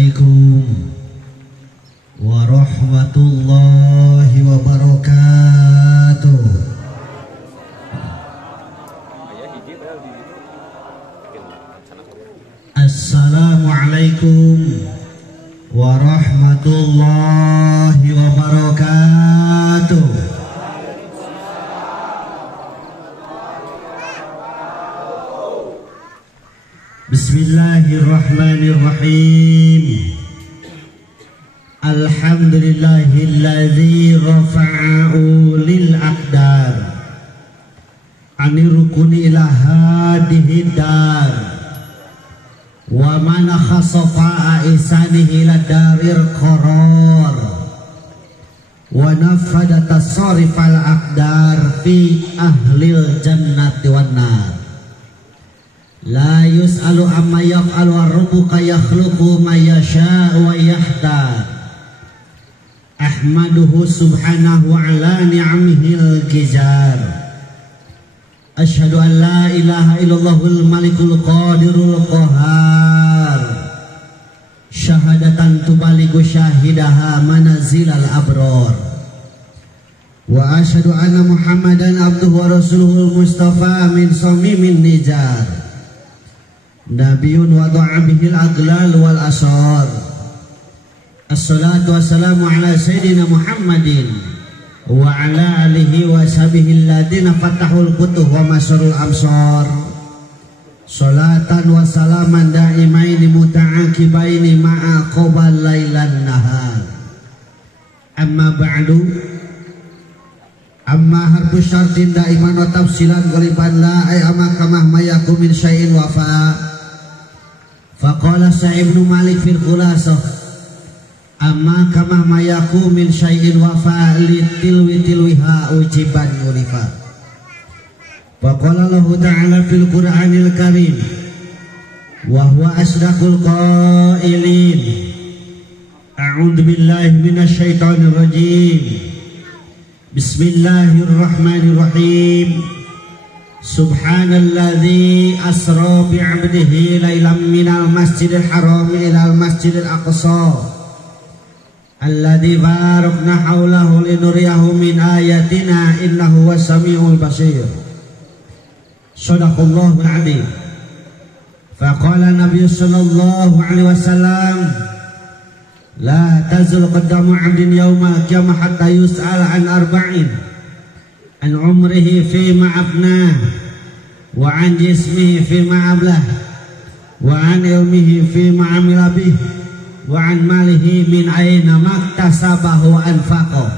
Assalamualaikum warahmatullahi wabarakatuh. Assalamualaikum warahmatullahi wabarakatuh. Bismillahirrahmanirrahim. Alhamdulillahilladzi rafa'a ulil aqdar anirukuni ila hadihi dar wa man khasafa isanihi ila darir qarar wa nafada tasarifal aqdar fi ahlil jannati wan nar. La yus'alu amma yaf'alu wa rabbuka yakhluqu ma yasha'u wa yahtar. Ahmaduhu subhanahu ala ni'amihil gizar. Asyhadu an la ilaha illallahul malikul qadirul qahar. Syahadatan tubaligu syahidaha manazilal abrar. Wa asyhadu anna Muhammadan abduhu wa rasuluhul mustafa min samimin nijar. Nabiyun wada'a bihil aglal wal asar. Assalatu wassalamu ala sayyidina Muhammadin wa ala alihi wa sahbihi alladhina fatahul futuh wa masarul amsar. Salatan wa salaman da'imaini muta'akibaini ma'a qobal laylan nahar. Amma ba'du. Amma harfu syartin da'iman wa tafsilan qaliban la ay amma kamah mayakum min syai'in wafa'a. Faqala Sa'ib bin Malik fil khulasah amma kama mayaku min syai'in wa fa'litil witilwiha ujiban ulifa. Faqala Allah ta'ala fil Qur'anil Karim wa huwa asdaqul qailin. A'udzu billahi minasy syaithanir rajim. Bismillahirrahmanirrahim. Subhanalladzi asra bi'abdihi lailam minal masjidil haram ilal masjidil aqsa alladzi barakna haulahu linuriyahu min ayatina innahu was-sami'ul basir. Shadaqallahul 'azim. Faqala Nabi sallallahu alaihi wasallam la tazul qadamu 'abdin yawmal qiyamah hatta yus'al an arba'in an umrihi fi ma'abna wa an jismihi fi ma'ablah wa an ilmihi fi ma'amila bih wa an malihi min aina maktasabahu wa anfaqah.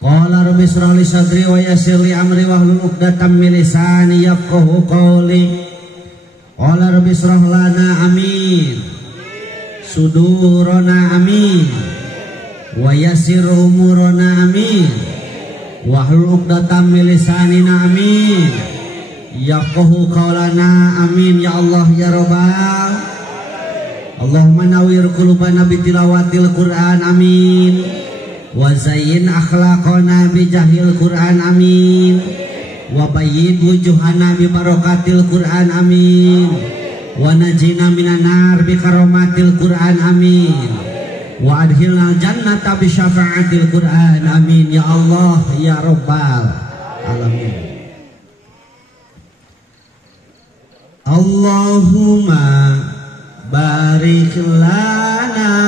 Qala rabbi israh li sadri wa yassir li amri wahlul 'uqdatam min lisani yafqahu qawli. Qala rabbi israh lana amin sudurana amin wa yassir umurana amin wahlul 'uqdatam min lisanina amin yafqahu qawlana amin ya Allah ya Rabbal. Allahumma nawwir qulubana bi tilawatil Qur'an amin wa zayyin akhlaqana bi jahil Qur'an amin wa bayyin wujuhana bi barakatil Qur'an amin wa najina minan nar bi karomatil Qur'an amin wa adkhilnal jannata bi syafa'atil Qur'an amin ya Allah ya Rabbal alamin. Allahumma barik lana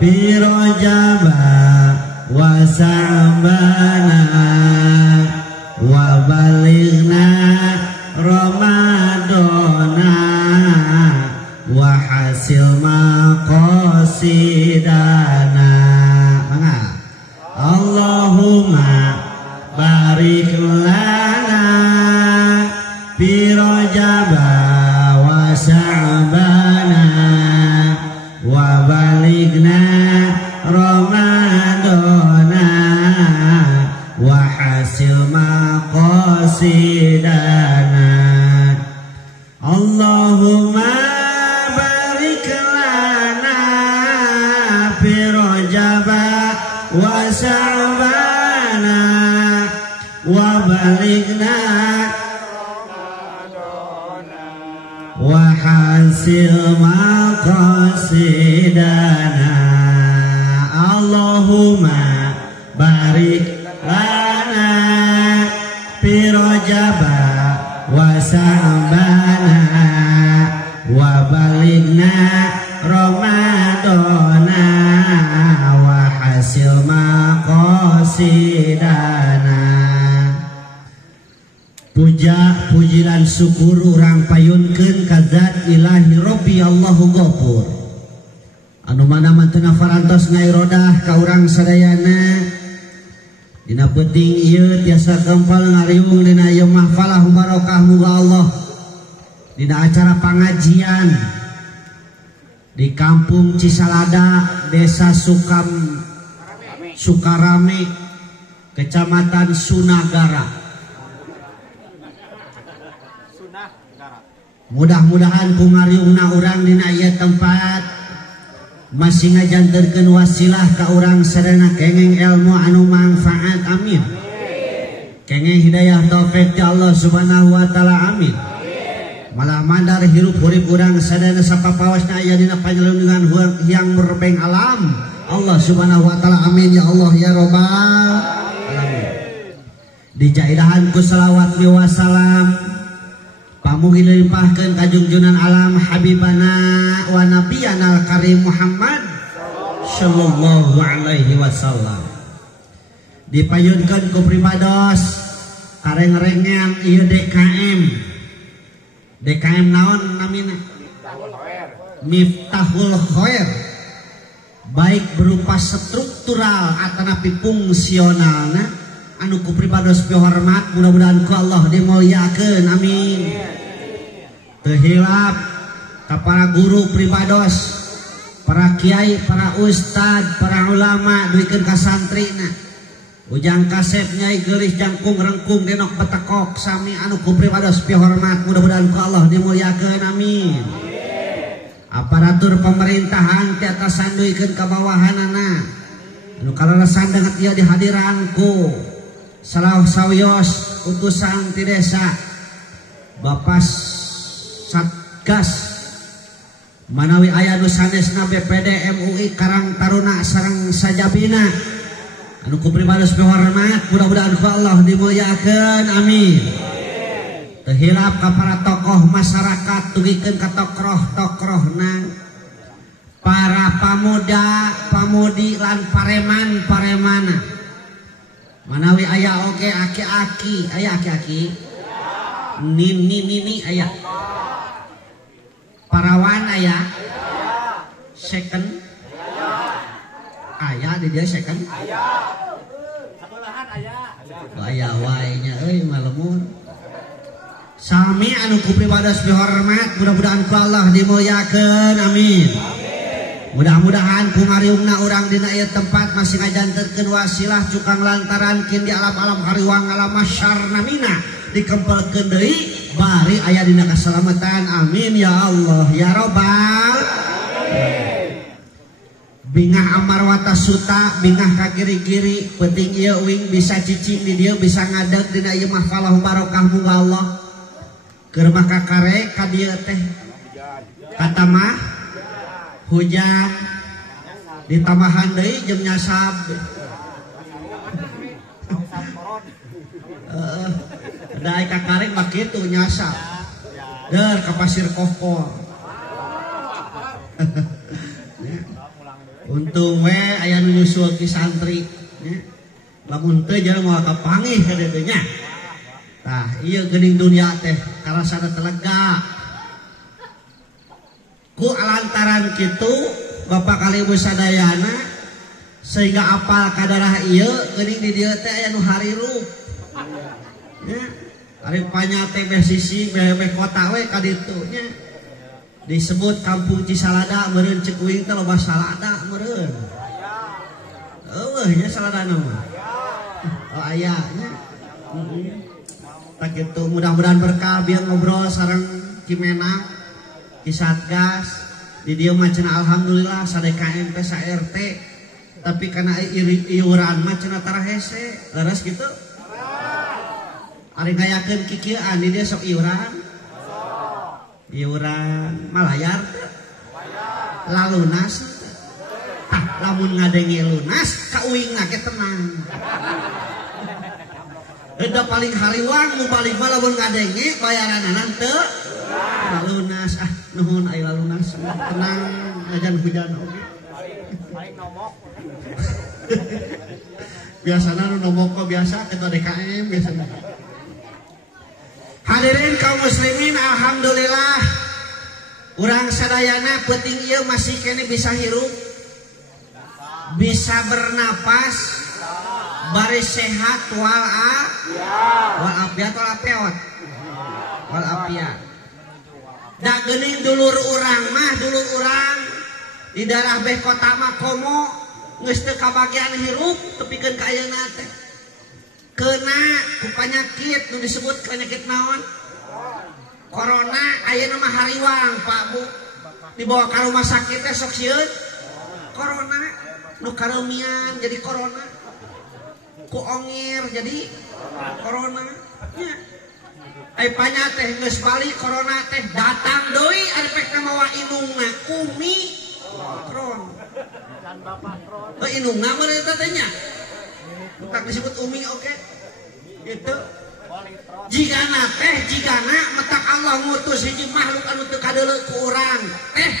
fi Rajab wa Sa'bana wa balighna Ramadana wa hasil maqasidana. Allahumma barik lana fi Rajab wa Sa'bana wa balighna Ramadana wa hasil maqasidana. Allahumma barik lana fi Rajab wa Sa'bana wa balighna wa hasil maqasidana Allahumma barik lana fi rajaba wa sa'bana wa balighna ramadana wa hasil maqasidana. Puja pujilan syukur urang payunkeun ka Zat Ilahi Rabbi Allahu Ghafur anu mana mantuna farantos ngairodah ka urang sadayana dina peuting ieu tiasa kempal ngariung dina ieu mahfalah barokah muga Allah dina acara pangajian di Kampung Cisalada Desa Sukarame Kecamatan Sunagara. Mudah-mudahan kumariungna urang dina ieu tempat masih ngajanterkeun wasilah ka urang sadana kengeng ilmu anu manfaat amin. Kengeng hidayah taufik ti Allah Subhanahu wa taala amin. Malah mandar hirup urip urang sadana sapapawasna aya dina panyelungan yang merbeng alam Allah Subhanahu wa taala amin ya Allah ya rabbal alamin. Dijaidahan ku salawat wa salam pamugi limpahkeun ka junjunan alam habibana wa nabiyana al-karim Muhammad sallallahu alaihi wasallam. Dipayunkeun ku pribados kareng-rengean ieu DKM naon namina? Miftahul Khair. Baik berupa struktural atanapi fungsionalna anu ku pribados hormat mudah-mudahan ku Allah dimuliakeun amin. Teu hilap ka para guru pribados, para kiai, para ustad, para ulama duikeun ka santrina. Ujang kasep nyai geulis jangkung rengkung denok betekok sami anu ku pribados hormat mudah-mudahan ku Allah dimuliakeun amin. Aparatur pemerintahan ti atasan duikeun ka bawahanana anu kalalesan dengan ieu dihadiranku salah sawios utusan ti desa Bapak Satgas manawi aya nu sanesna BPD MUI Karang Taruna sareng sajabina anu ku pribados hormat mudah-mudahan ku Allah dimuliakeun amin. Teu hilap ka para tokoh masyarakat tugikeun ka tokroh-tokrohna para pamuda pamudi lan pareman-paremana manawi aya oge aki-aki aya aki-aki nini aya parawan aya second aya di dia second sekolahan aya wae nya euy malemur sami anu ku pribados dihormat mudah-mudahan ku Allah dimuliakeun amin. Mudah-mudahan kumariungna urang dina ieu tempat masih ngajanterkeun wasilah cukang lantaran kin di alam-alam hariwang alam masyar namina dikempelkeun deui bari aya dina kasalamatan amin ya Allah ya rabbal alamin. Bingah amarwata suta bingah ka kiri-kiri penting ieu uing bisa cicing di dieu bisa ngadeg dina ieu mahfalah barokah muga Allah keur maka kare ka dieu teh kata mah hujan ditambahan deui jeung nyasab daek ka karek mah kitu nyasab deur ka pasir kohkol untung we aya nu nyusul ki santri lamun teu jarang moal kapangih ka dieu nya tah ieu geuning dunia teh karasana telega ku alantaran kitu Bapak Kalibu sadayana sehingga apal kadarah ieu geuning di dieu teh aya nu harirup nya ari panyate beh sisi beh kota we ka ditu nya disebut Kampung Cisalada meureun ceuk uing teh loba salada meureun eueuh nya saladana mah oh aya nya tak kitu mudah-mudahan berkah biar ngobrol sareng Cimenak di Satgas di dia macana alhamdulillah sadeka-MP sa RT tapi karena iuran macana tara hese leres gitu ari ngayakeun kikieuan di dia sok iuran iuran malayar lalu lunas lamun ngadenge lunas ka uing na tenang udah paling hariwang nu paling mah lamun ngadenge bayaranan teu lunas nuhun aya lunas tenang ajan hujan oge paling nomok biasana nu nomok kok biasa ketua DKM biasana. Hadirin kaum muslimin, alhamdulillah urang sadayana penting ieu masih kene bisa hirup bisa bernapas bari sehat wal afiat wal afiat da geuning dulur urang mah dulur urang di daerah beh kota mah komo geus teu kabagian hirup tepikeun ka ayeuna teh kena ku penyakit nu disebut penyakit naon corona ayeuna mah hariwang Pak Bu dibawa ka rumah sakit teh sok sieun corona nu kareumian jadi corona ku ongir jadi corona nya ai panya teh geus bali corona teh datang deui ari pek mawa indungna umi kron dan bapak kron indungna mah eta teh nya tak disebut umi oke gitu jigana teh jigana metak Allah ngutus hiji makhluk anu teu kadeuleu ku urang teh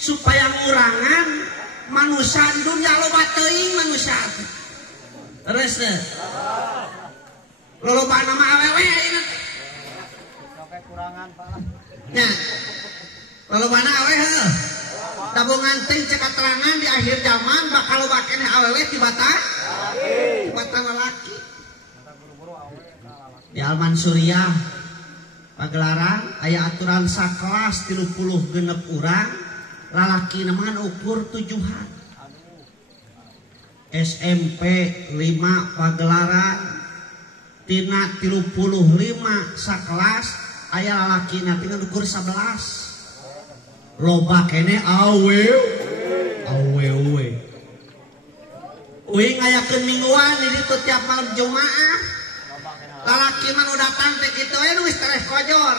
supaya ngurangan manusia di dunia loba teuing manusia terus teh lolobana nama awewe ayeuna teh kurangan Pak nya lolobana awewe heuh tabungan teh cek keterangan di akhir zaman bakal loba keneh awewe tibatan lelaki di Alman Suriah Pagelaran aya aturan sakelas 30 genep urang lalaki neman ukur 7-an SMP 5 Pagelaran tina 35 sakelas aya lalaki na tinggal ukur 11 loba kene awewe uing ngayakeun mingguan di ditu tiap malam Jumaah lalaki mah nu datang teh kitu we nu wis tereh kojor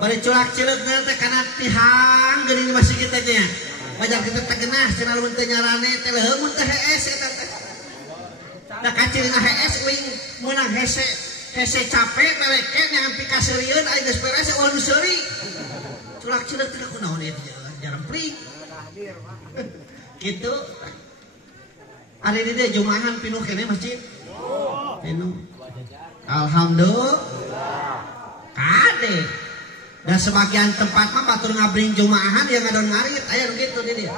bari culak cileukna teh kana tihang geuning masih kita nya wajar kita teh genah cenah mun teu nyarane teh leuheung mun teh hees eta teh da kacirina hees uing meunang hese capek meleke nyahan pikaseurieun aya geus beres eueuh nu seuri culak cileuk teh kunaon ieu jarang pring gitu hari ini dia Jumahan pinuh kene masjid pinuh alhamdulillah kade dan sebagian tempat mah batur ngabring Jumahan yang ngadon ngarit aya nu kitu di dieu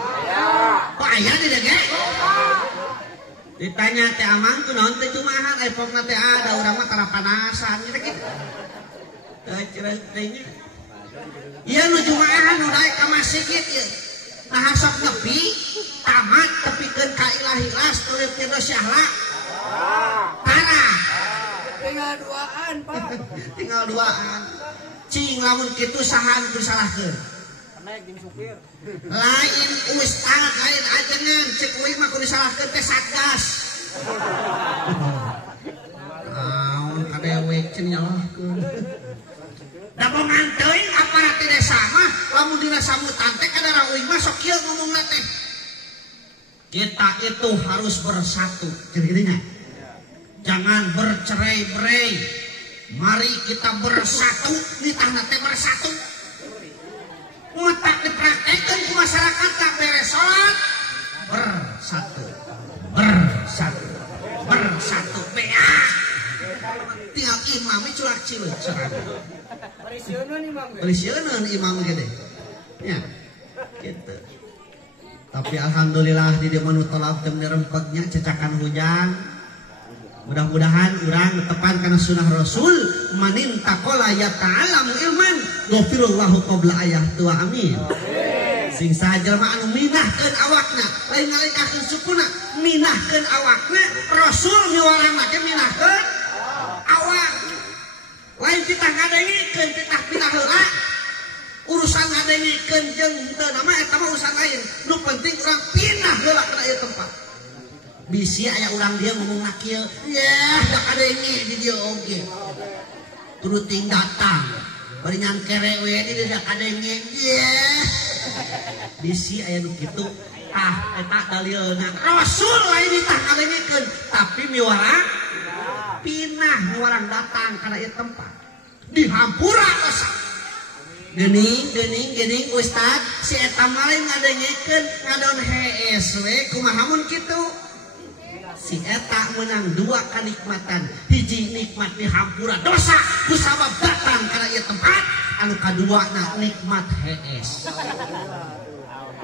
kok aya di dieu ge ditanya teh amang kunaon teh Jumahan ai pokna teh ada urang mah tara panasan gitu teh ceureuh teh nya ieu nu Jumahan nu daek ka masjid ieu nah sok nepi tamat tepikeun ka ilah-ilas tuluy tina syahla parah tinggal duaan Pak tinggal duaan cing lamun kitu sahan kudu salahkeun naik jeung supir lain ustad lain ajengan cek uing mah kudu salahkeun teh satgas naon kadewe cenah nyalahkeun da bongan teuing aparat di desa mah lamun dina sambutan teh kadang uing mah sok kieu ngomongna teh kita itu harus bersatu jadi jangan bercerai-berai mari kita bersatu nitahna teh bersatu mutak dipraktekkeun ku masyarakat tak beres salat bersatu bea tinggal imam culak cileuk sarana Berisieun imam gede. Ya. Gitu. Tapi alhamdulillah di dieu mah nu tolak teu rempegnya cecakan hujan. Mudah-mudahan urang netepan kana sunah Rasul manin taqala ya ta'alam ilman ghafirullahu qabla ayah tua amin. Sing sajelma anu minahkeun awakna lain ngalikakeun sukuna minahkeun awakna Rasul miwarang make minahkeun awak. Lain titah ngadengikeun titah pindah heula urusan ngadengikeun jeung teu nama eta mah urusan lain nu penting urang pindah heula kana ieu tempat bisi aya urang dia ngomongna kieu yah da kadenge di dieu oge kudu ting datang bari nyangkere we di da kadenge bisi aya nu kitu eta dalilna rasul lain ditah kadengekeun tapi miwarang pinah miwarang datang kana ieu tempat dihampura dosa geuning ustad si eta mah lain ngadengekeun ngadon hees we kumaha mun kitu si eta menang dua kanikmatan hiji nikmat dihampura dosa kusabab datang kana ieu tempat anu kaduana nikmat hees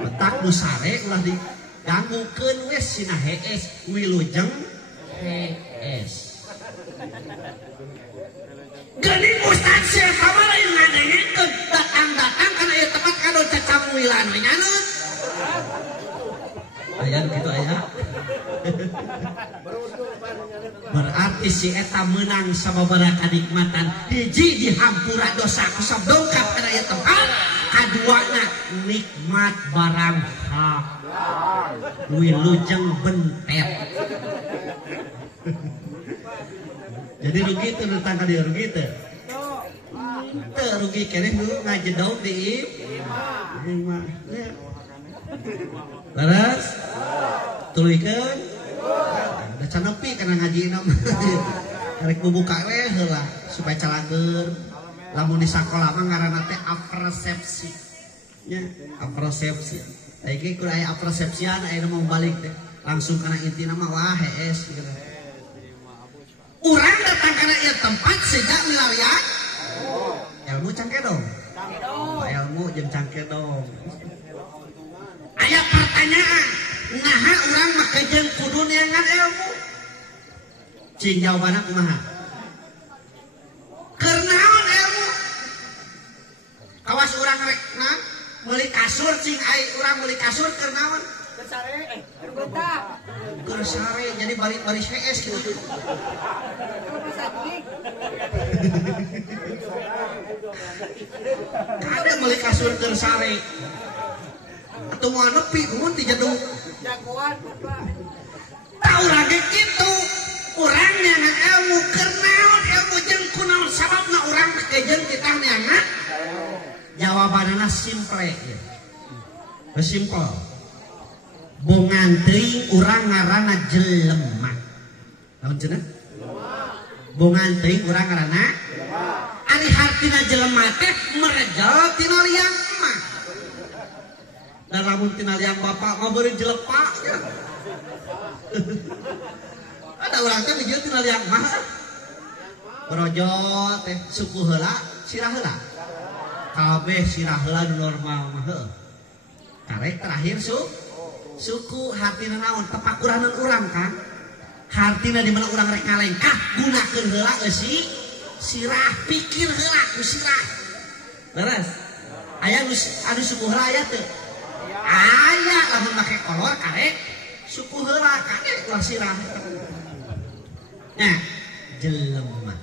betak nu sare ulah diganggukeun we sina hees wilujeng hees geuning ustad si eta mah lain ngadengekeun datang kana ieu tempat kado cacamuilan we nyaneut aya kitu aya berarti si eta menang sababaraha kanikmatan hiji dihampura dosa kusab dongkap kana ieu tempat kaduana nikmat barang halal wilujeng bentet jadi rugi teu datang ka dieu rugi teu teu rugi keneh nu ngajedog di imah beres tuluykeun da can nepi kana ngaji na rek bubuka we heula supaya calageun lamun di sakola mah ngaranna teh apersepsi nya apersepsi ayeuna kudu aya apersepsian aya mau balik teh langsung kana intina mah wah hees gitu urang datang kana ieu tempat sejak milarian ilmu cangke dong ilmu jeung cangke dong aya pertanyaan naha urang make jeung kudu neangan ilmu cing jawabanna kumaha keur naon ilmu kawas urang rek meuli kasur cing ai urang meuli kasur keur naon keur sare keur sare jadi balik-balik CS gitu kada meuli kasur keur sare atau mau nepi mun ti jedung jagoan tau lagi kitu urang neangan ilmu keur naon ilmu jeung kunaon sababna urang kejeun kita neangan jawabanna simple ya simple bongan teuing urang ngaranna jelema naon cenah bongan teuing urang ngaranna ari hartina jelema teh merejel tina liang emak dan lamun tina liang bapak mah beureun jelepa ya ada urang teh mijil tina liang mah brojo teh suku heula sirah heula kabeh sirah heula normal mah heuh karek terakhir suku hartina naon tepakuranan urang kan hartina di mana urang rek ngalengkah gunakeun heula eusi sirah pikir heula ku sirah beres aya anu suku heula aya teu aya lamun make kolor karek suku heula karek ulah sirah nah jelema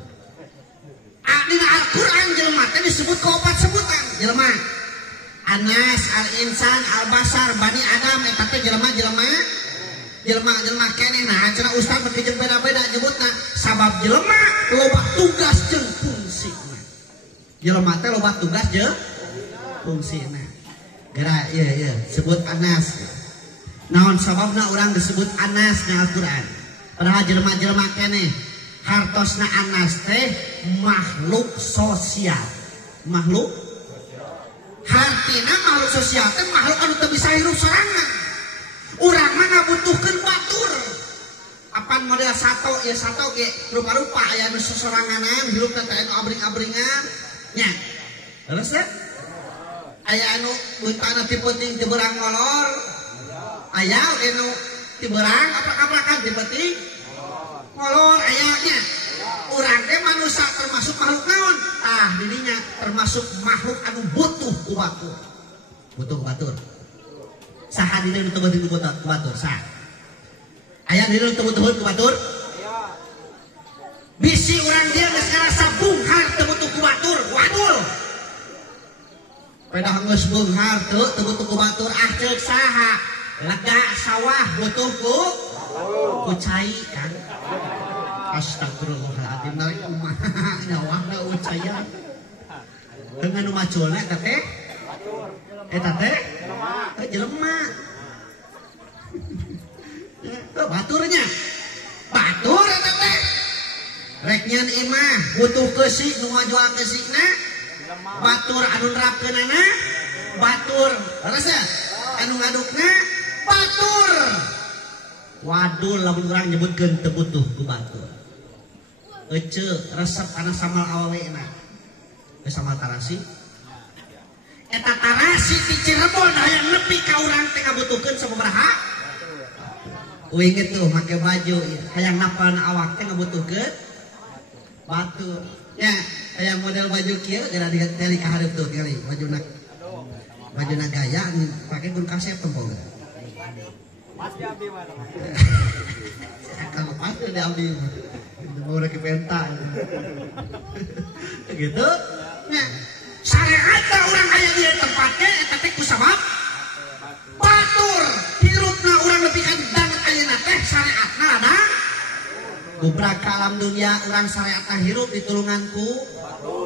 dina Al-Qur'an jelema teh disebut ku opat sebutan jelema Anas, Al-Insan, Al-Basar, Bani Adam eta teh jelema-jelema keneh nah cenah ustaz beuki jeung beda-beda nyebutna sabab jelema loba tugas jeung fungsina jelema teh loba tugas jeung fungsina gara ieu sebut Anas naon sababna urang disebut Anas na Al-Qur'an padahal jelema-jelema keneh hartosna Anas teh makhluk sosial makhluk hartina makhluk sosial teh makhluk anu teu bisa hirup sorangan urang mah ngabutuhkeun batur apan model sato ya sato ge rupa-rupa aya nu sosoranganan hirup teh anu abring-abringan nya terus teh aya anu buntana ti peuting teu beurang ngolor aya anu ti beurang aprak-aprakan ti peuting ngolor aya nya urang teh manusia termasuk makhluk naon dirinya termasuk makhluk anu butuh ku batur saha dina nu teu butuh ku batur saha aya dina nu teu butuh ku batur bisi urang dia geus ngarasa bunghar teu butuh ku batur wadul pedah geus bunghar teu butuh ku batur ceuk saha lega sawah butuh ku cai kan astagfirullahaladzim nari kumaha nyawahna ucayan Dengan nu maculna eta teh jelema. Baturnya. Batur eta teh. Rek nyeun imah butuh keusik nu ngajual keusikna. Batur anu nerapkeunana. Batur rasa anu ngadukna batur. Waduh lamun urang nyebutkeun teu butuh ku batur. Ece resep kana samal awewena. Samal tarasi. Eta tarasi di Cirebon hayang nepi ka urang teh ngabutuhkeun sababaraha? Inget tuh make baju hayang napalna awak teh ngabutuhkeun batur. Ya, hayang model baju kieu geura diteli ka hareup tuh tinggali bajuna gaya pake gun kaset tempong. Pasti abdi mah. Kalau pasti di abdi. Mau rek penta. Gitu. Nya, syariat urang aya di tempatnya eta teh ku sabab batur. Hirupna urang leuwih ka danget ayeuna teh syariatna ada. Gubrak ka alam dunia urang syariatna hirup ditulunganku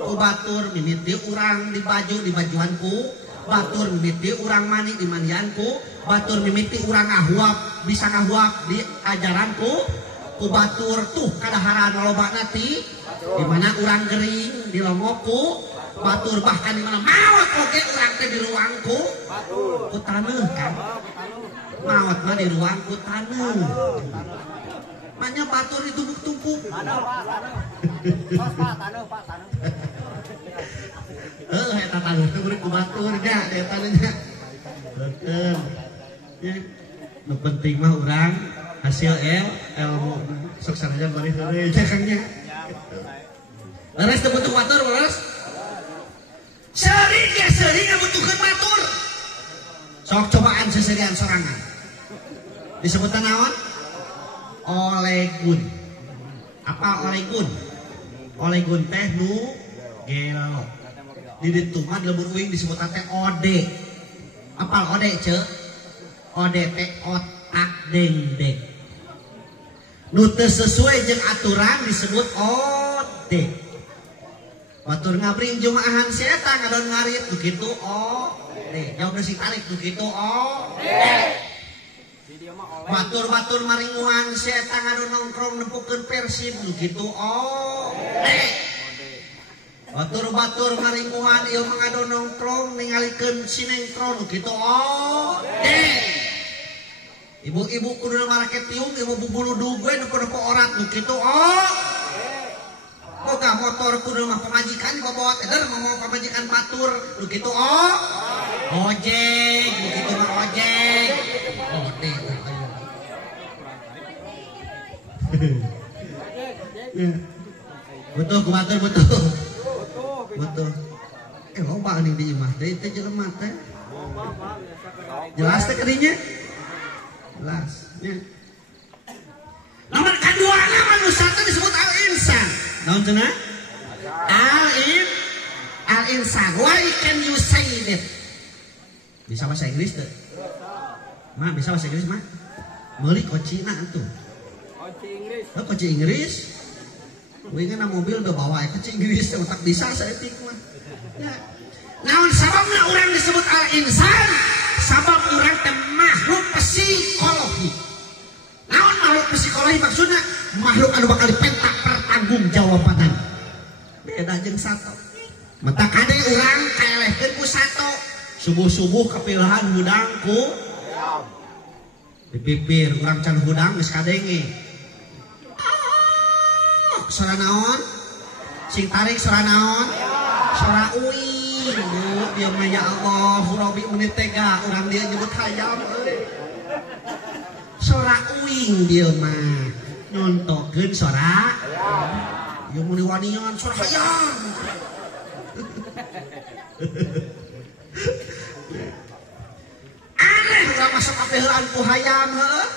ku batur mimiti urang di baju di bajuanku. Batur mimiti urang mani di mandianku. Batur mimiti urang ngahuap bisa ngahuap di ajaranku. Ku batur tuh kadaharan lolobana ti di mana urang gering di lomoku. Batur bahkan di mana maot oge urang teh di ruangku. Ku taneuh kan. Maot mah di ruangku taneuh. Manya batur ditumpuk-tumpuk. Eta taneuh teh beureuk ku batur nya eta nya. Betul. Ya, nu penting mah urang hasil ilmu sok sanajan bari heureuy cekangnya. Leres teu butuh batur leres. Seuring ge seuring ngabutuhkeun batur. Sok cobaan seserian sorangan. Disebutna naon? Olegun. Apa olegun? Olegun teh nu gelo. Di ditu mah lembur uing disebutna teh ode. Apal ode ceuk? Ode teh otak dengdeng. Nu teu sesuai jeung aturan disebut ode. Batur ngabring jumaahan si eta ngadon ngarit tuh kitu ode. Jawab si tarik tuh kitu ode. Batur-batur maringuhan si eta ngadon nongkrong nempukeun Persib tuh kitu ode. Batur-batur maringuhan ieu ngadon nongkrong ningalikeun sinengtron tuh kitu ode. Ibu-ibu kudu marake tiung, ibu bubulu dugue nepo-nepo orat nu kitu boga motor kudu mah pamajikan dibawa teder mau pamajikan batur nu kitu ojek nu kitu mah ojek. Ode. Betul ku batur betul. Betul. Loba nih di imah deui teh jelema teh. Jelas teh kadinya? Jelas. Nomor kedua manusia itu disebut al-insan. Naon cenah? Al-insan. Why can you say that? Bisa bahasa Inggris tuh? Mah bisa bahasa Inggris mah? Meuli kocina atuh. Koci Inggris. Oh, koci Inggris. Wingna mobil udah bawa koci Inggris otak bisa saeutik mah. Ya. Naon sababna urang disebut al-insan? Sabab urang teh makhluk psikologi. Naon makhluk psikologi maksudna? Makhluk anu bakal dipentak pertanggungjawabanan. Beda jeung sato. Mata kade urang kaelehkeun ku sato. Subuh-subuh kepilahan hudangku. Dipipir urang can hudang geus kadenge. Sora naon? Sing tarik sora naon? Sora uing. Dia mah ya Allah, Robi menit tega urang dia nyebut hayam euy. Sora uing dia mah nyontokeun sora hayam. Ieu mun wanian sora hayam. Aneh urang masuk kapeulaan ku hayam heuh.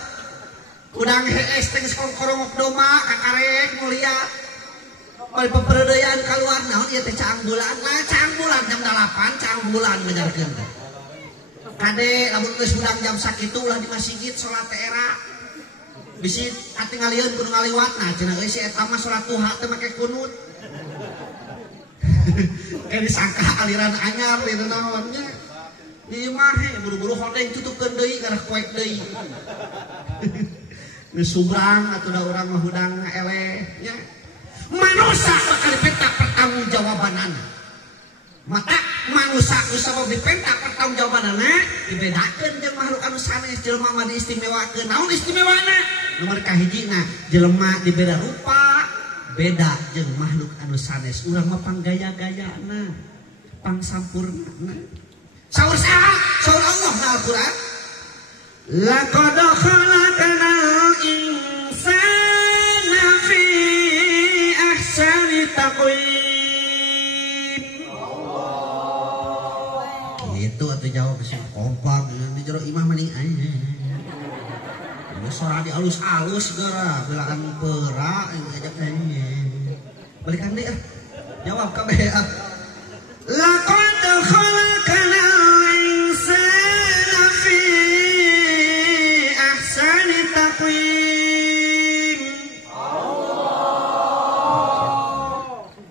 Udang hees teh geus korongok doma kakarek mulia. Bal pepereudeuyan kaluar naon ieu teh caang bulan. Nah caang bulan jam 8 caang bulan ngajarkeun teh. Kade lamun geus budang jam sakitu ulah di masjid salat teh era. Bisi katingalieun kudu ngaliwat. Nah cenah euy si eta mah salat duha teh make kunut. kayak disangka aliran anyar di naonnya di mahe buru-buru hodeng tutupkeun deui karena kuek deui geus subrang atuh da urang mah hudang eleh nya manusia bakal dipentak pertanggungjawabanana maka manusia usah dipentak pertanggungjawabanana dibedakeun jeung makhluk anu sanes jelema mah diistimewakeun naon istimewana nomor kahijina jelema dibeda rupa beda jeung makhluk anu sanes urang mah panggaya-gayana pangsampurnana saur saha saur Allah na Al-Qur'an laqad khalaqnal insana fi ahsani taqwim gitu atuh jawab sih kompak di jero imah mending aya suara di alus-alus gara belaan perak ngajak nanya balikan deh jawab kabeh laqad khalaqnal insana fi ahsani taqwim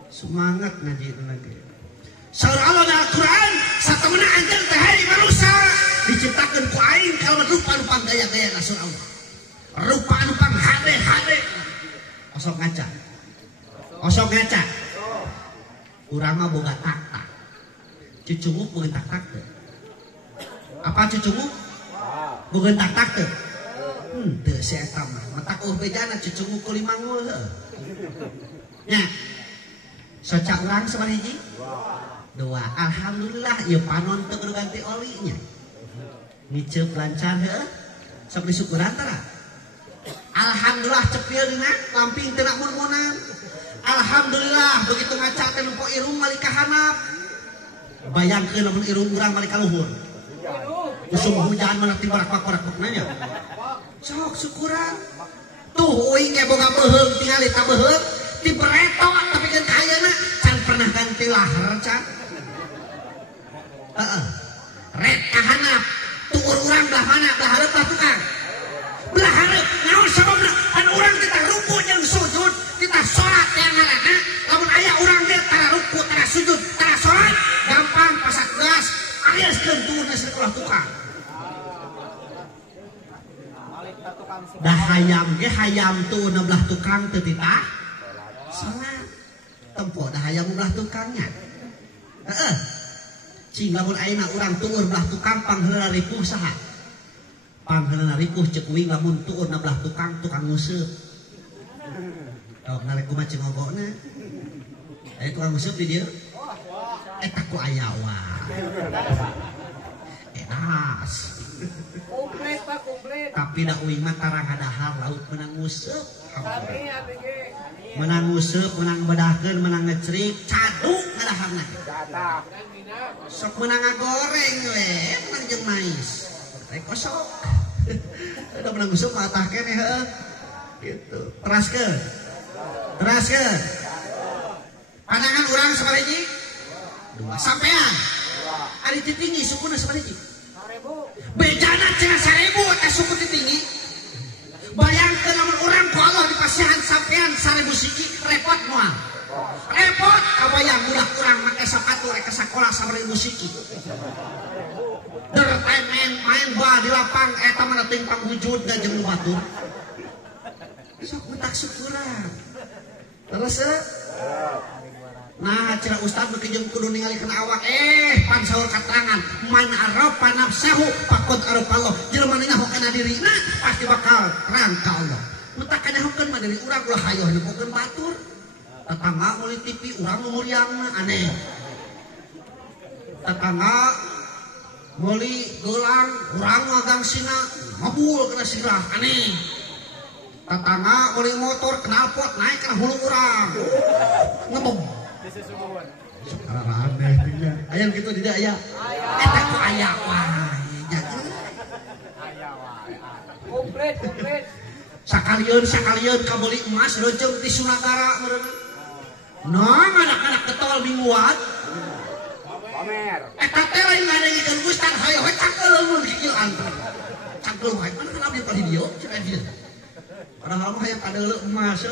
semangat ngaji itu lagi saur Allah dalam Al-Quran satamana anjeun teh hari manusia diciptakeun ku aing kalawan rupa anu panggaya-gaya nasur Allah rupa anu pang hade-hade osok ngaca urang mah boga tak-tak cucunguk boga tak-tak teh apa cucunguk boga tak-tak teh teu si eta mah matak bejana cucunguk ku 5 ngul nya soca urang sabaraha hiji 2 alhamdulillah ieu panon teu kudu ganti olinya miceup lancar heuh sok disukuran tara alhamdulillah cepil dina lamping teu mun-munan alhamdulillah begitu ngaca teh nempo irung malik ka handap bayangkeun lamun irung urang malik ka luhur musuh hujan mana tibarak-barak nanya sok syukuran tuh uing ge boga beuheung tingali ta beuheung ti bereto tapi kan kayeuna can pernah ganti lahar can rek ka handap tuur urang belah mana belah hareup belah tukang belah hareup naon sababna pan urang kita ruku jeung sujud kita salat yang ngaranna lamun aya urang ge tara ruku tara sujud tara salat gampang pasak gas aliaskeun tuurna sekolah tukang dah hayam ge hayam tuurna belah tukang teu titah salat tempo dah hayam belah tukangnya heeh cing lamun ayeuna urang tuur belah tukang pangheula ripuh saha pangheula ripuh ceuk uing lamun tuurna belah tukang nguseup dok narek kumaha cengogona aya tukang nguseup di dieu eta ku aya wae edas komplit Pak komplit tapi da uing mah tarang hadahar laut menang nguseup menang nguseup menang bedahkeun menang ngecrik caduk ngadaharna sok menang ngagoreng we menang jeung mais rek kosok udah menang nguseup mah tah keneh heuh gitu teraskeun pandangan urang sabaraha 2 sampean ari titinggi sukuna sabaraha 1000 bejana cenah 1000 teh suku titinggi bayangkeun lamun urang ku Allah dipasihan sampean 1000 siki repot moal repot kabayang budak urang make sepatu rek ka sakola 1000 siki main bal di lapang eta mah teuing panghujud da jeung batur sok mentak syukuran terus nah cenah ustad beuki jeung kudu ningali kana awak pan saur katerangan man arafa nafsahu faqad arafa Allah jelema ninggalkeun kana dirina pasti bakal terang ka Allah mentak kanyahokeun mah dari urang ulah hayo nempokeun batur tetangga meuli TV urang mumuriangna aneh tetangga meuli geulang urang magangsina mabul kana sirah aneh tetangga meuli motor knalpot naik kana hulu urang ngebom sekarang aneh nya aya kitu di dieu aya eta ku aya wae komplit sakalian kabeli emas reujeng di Sunagara meureun nah anak-anak ketol mingguan pamer eta teh lain ngadengikeun ustad hayo we cangkeul mun kieu antri cangkeul wae mana kana abdi di dieu cenah dieu padahal mah hayang kadeuleu emas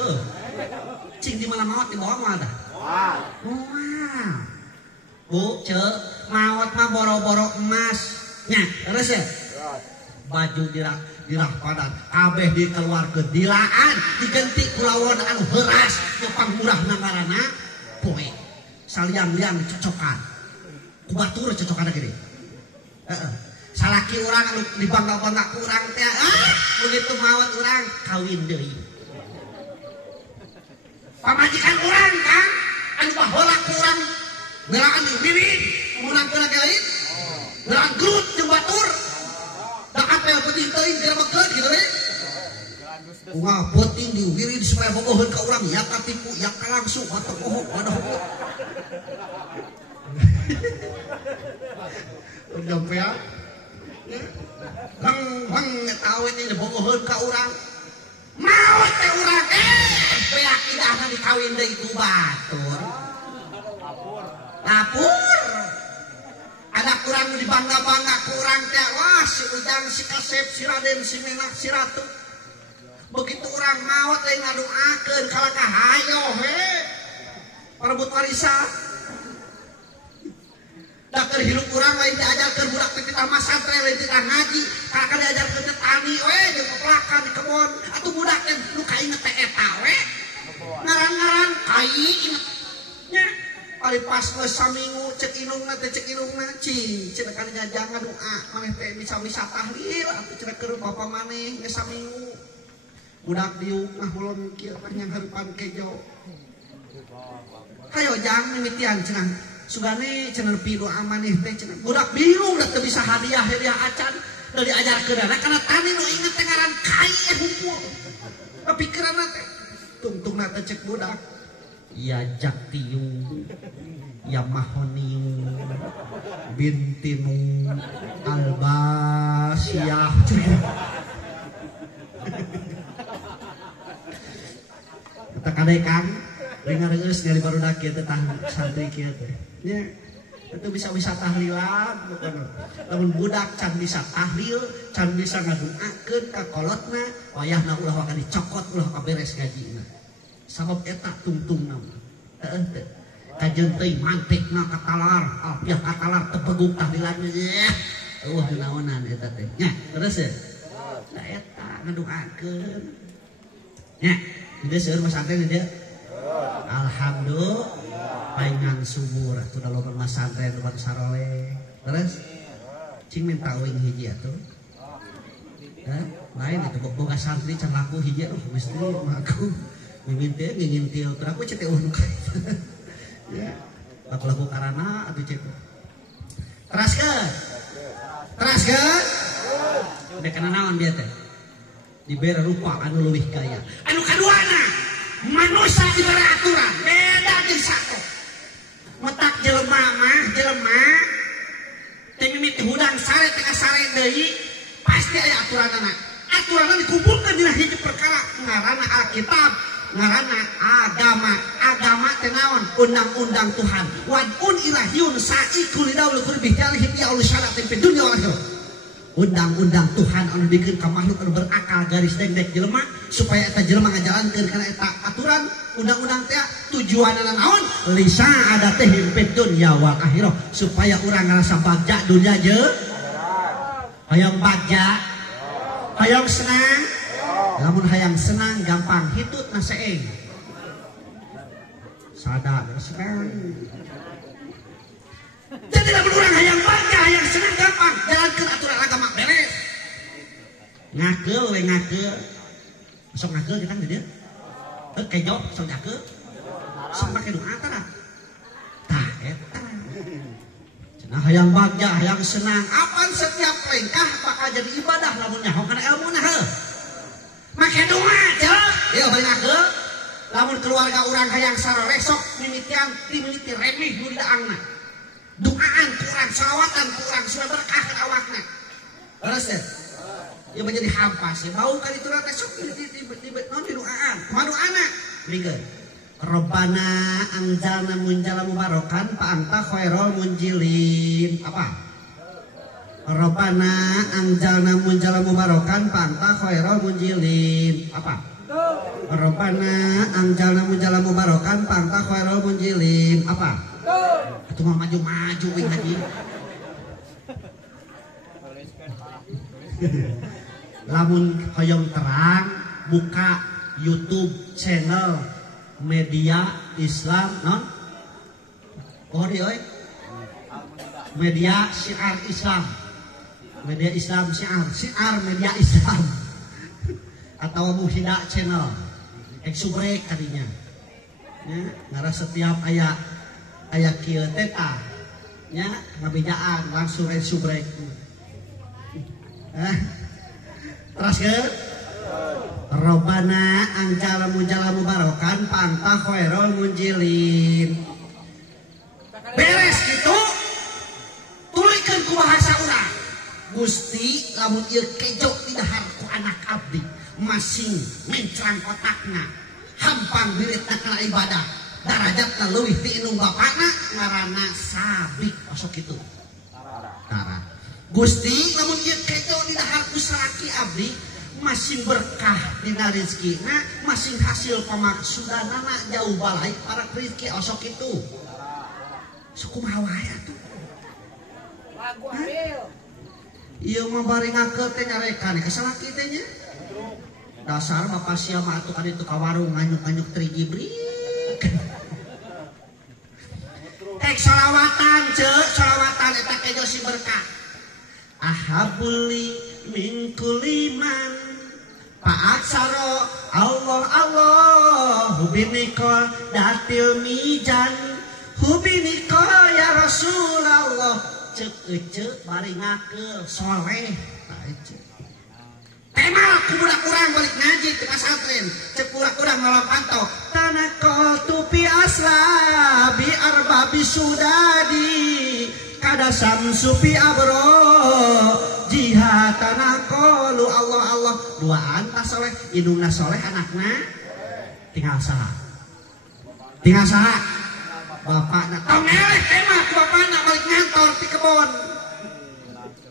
cing di mana mawat di bawah mah tah wah Bu, cek, maot mah boro-boro emas. Nya, terus ya? Baju dirah padan, kabeh dikeluarkeun dilaan, diganti kulawon anu heuras, nyepang murah nangarana, poe. Salian-lian cocokan. Ku batur cocokan gini. Salaki urang anu dibangga-bangga ku urang teh, begitu maot urang kawin deui. Pamajikan urang kan, anu baheula ku urang belaan di bibit, menang kena galit, belaan gelut jeung batur. Da apel penting teuing dina bekeun kitu we. Wah, penting diwirid supaya boboheun ka urang ya katipu, ya ka langsung atau bohong waduh. Nyampe ya. Bang awet ini boboheun ka urang. Maot teh urang beak idahna dikawin deui ku batur. Lapur. Ada kurang dibangga-bangga kurang teh wah si Ujang si Kasep si Raden si Menak si Ratu. Begitu orang maot teh ngadoakeun kala kahayo he. Parebut warisan. Da keur hirup urang lain diajarkeun budak teh kita masantren lain kita ngaji, kakak diajarkeun tani we jeung pelakan di kebon. Atuh budak teh nu kainget teh eta we. Ngaran-ngaran kai inget. Nya ari pas geus saminggu cek inungna teh cek inungna cing cenah kana jangan doa maneh teh bisa tahlil atuh cenah keur bapa maneh geus saminggu budak diuk ngahulun kieu teh nyang hareupan kejo hayo jang mimitian cenah sugane cenah nepi doa maneh teh cenah budak bingung da teu bisa hadiah acan da diajarkeunana kana tani nu inget teh ngaran kai humpul kepikiranna teh tungtungna teh cek budak ya Jaktiyu, ya Mahoniyu, Bintinu, Albasiyah. Kita kadekan, dengar-dengar dari barudak kieu teh tah santri kieu teh. Nya, itu bisa tahlilan, bukan. Lamun budak can bisa tahlil, can bisa ngadoakeun ka kolotna, wayahna ulah wakan dicokot, ulah kaberes gajina. Sabab eta tungtung nama kajen teuing mantekna katalar alfiah katalar tepeguk tahlilannya naonan eta teh nya terus ya da eta ngadoakeun nya dia seueur masantren dia alhamdulillah paingan subur atuh da loba masantren loba sarole terus cing minta uing hiji atuh lain itu boga santri can laku hiji mesti aku miminte ngintil aku cete nu ka ya laku karana atuh cete teraskeun dek kana naon dia teh dibere rupa anu leuwih gaya anu kaduana manusia dibere aturan beda jeung sato metak jelema teh mimiti hudang sare tengah sare deui pasti aya aturanna dikumpulkeun dina hiji perkara ngaranna Alkitab ngaranna agama teh naon undang-undang Tuhan wadun ilahiyun sa'ikul lidaul qurbi jalihim ya Allah syaratin fid dunya wal akhirah undang-undang Tuhan anu dikeun ka makhluk anu berakal garis dengdek jelema supaya eta jelema ngajalankeun kana eta aturan undang-undang teh tujuanna naon lisa adatihim fid dunya wal akhirah supaya urang ngarasa bagja dunya jeung hayang bagja hayang senang lamun hayang senang gampang hitut na seeng sadar senang jadi lamun urang hayang bagja hayang senang gampang jalankeun aturan agama beres ngakeul we ngakeul sok ngakeul kita di dieu teu kejo sok ngakeul sok make doa tah eta cenah hayang bagja hayang senang apan setiap lengkah bakal jadi ibadah lamun nyaho kana ilmuna heuh make doa cenah ieu balik ngakeul lamun keluarga urang hayang sarore sok mimitian timiliti remeh nu daangna doaan kurang salawatan kurang supaya berkah ke awakna terus ya ieu menjadi hampa sih bau ka ditu teh sok non di doaan kumaha doana ligeun Rabbana anzalna munjalan mubarakan fa anta khairul munjilin apa Rabbana anzalna munjalan mubarakan fa anta khairul munjilin apa Rabbana anzalna munjalan mubarakan fa anta khairul munjilin apa Atuh mah maju-maju euy haji. Lamun hoyong terang buka YouTube channel Media Islam non? Oh di euy. Media Syiar Islam. Media Islam Syiar Media Islam. Atau Muhida channel. Subrek kadinya. Ya, ngara setiap aya kieu teta. Ya, ngabejaan langsung subrek. Terus ke Robbana anjala mujala mubarokan pantah khairul munjilin. Beres gitu tulikeun ku bahasa urang. Gusti lamun ieu kejo di dahar ku anak abdi masing mencrang otakna hampang biritna kana ibadah darajatna leuwih ti inung bapana ngaranna sabik osok kitu. Tara Gusti lamun ieu kejo di dahar ku saraki abdi masing berkah dina rezekina masing hasil pamaksudanana jauh balai para rezeki osok kitu. Sukumaha wae atuh. Lagu Ariel. Ieu mah bari ngakeut teh nyarekan ka salaki teh nya. Dasar bapak sia mah atuh ka ditu ka warung nganyuk-nganyuk trigibrik. Sholawatan ceuk, sholawatan eta kejo si berkah. Ahabuli min kuliman pa'aksaro Allah Allah hubinikol datil mijan hubinikol ya Rasulullah cek bari ngakeul soleh temal ku budak-urang balik ngaji ke pesantren cek budak-urang malam pantau tanakol tupi asla bi arbabi sudadi kada samsupi abro jihad tanakolu Allah Allah duaan tas soleh indungna soleh anakna tinggal saha bapakna tong eleh temat bapakna balik ngantor di kebon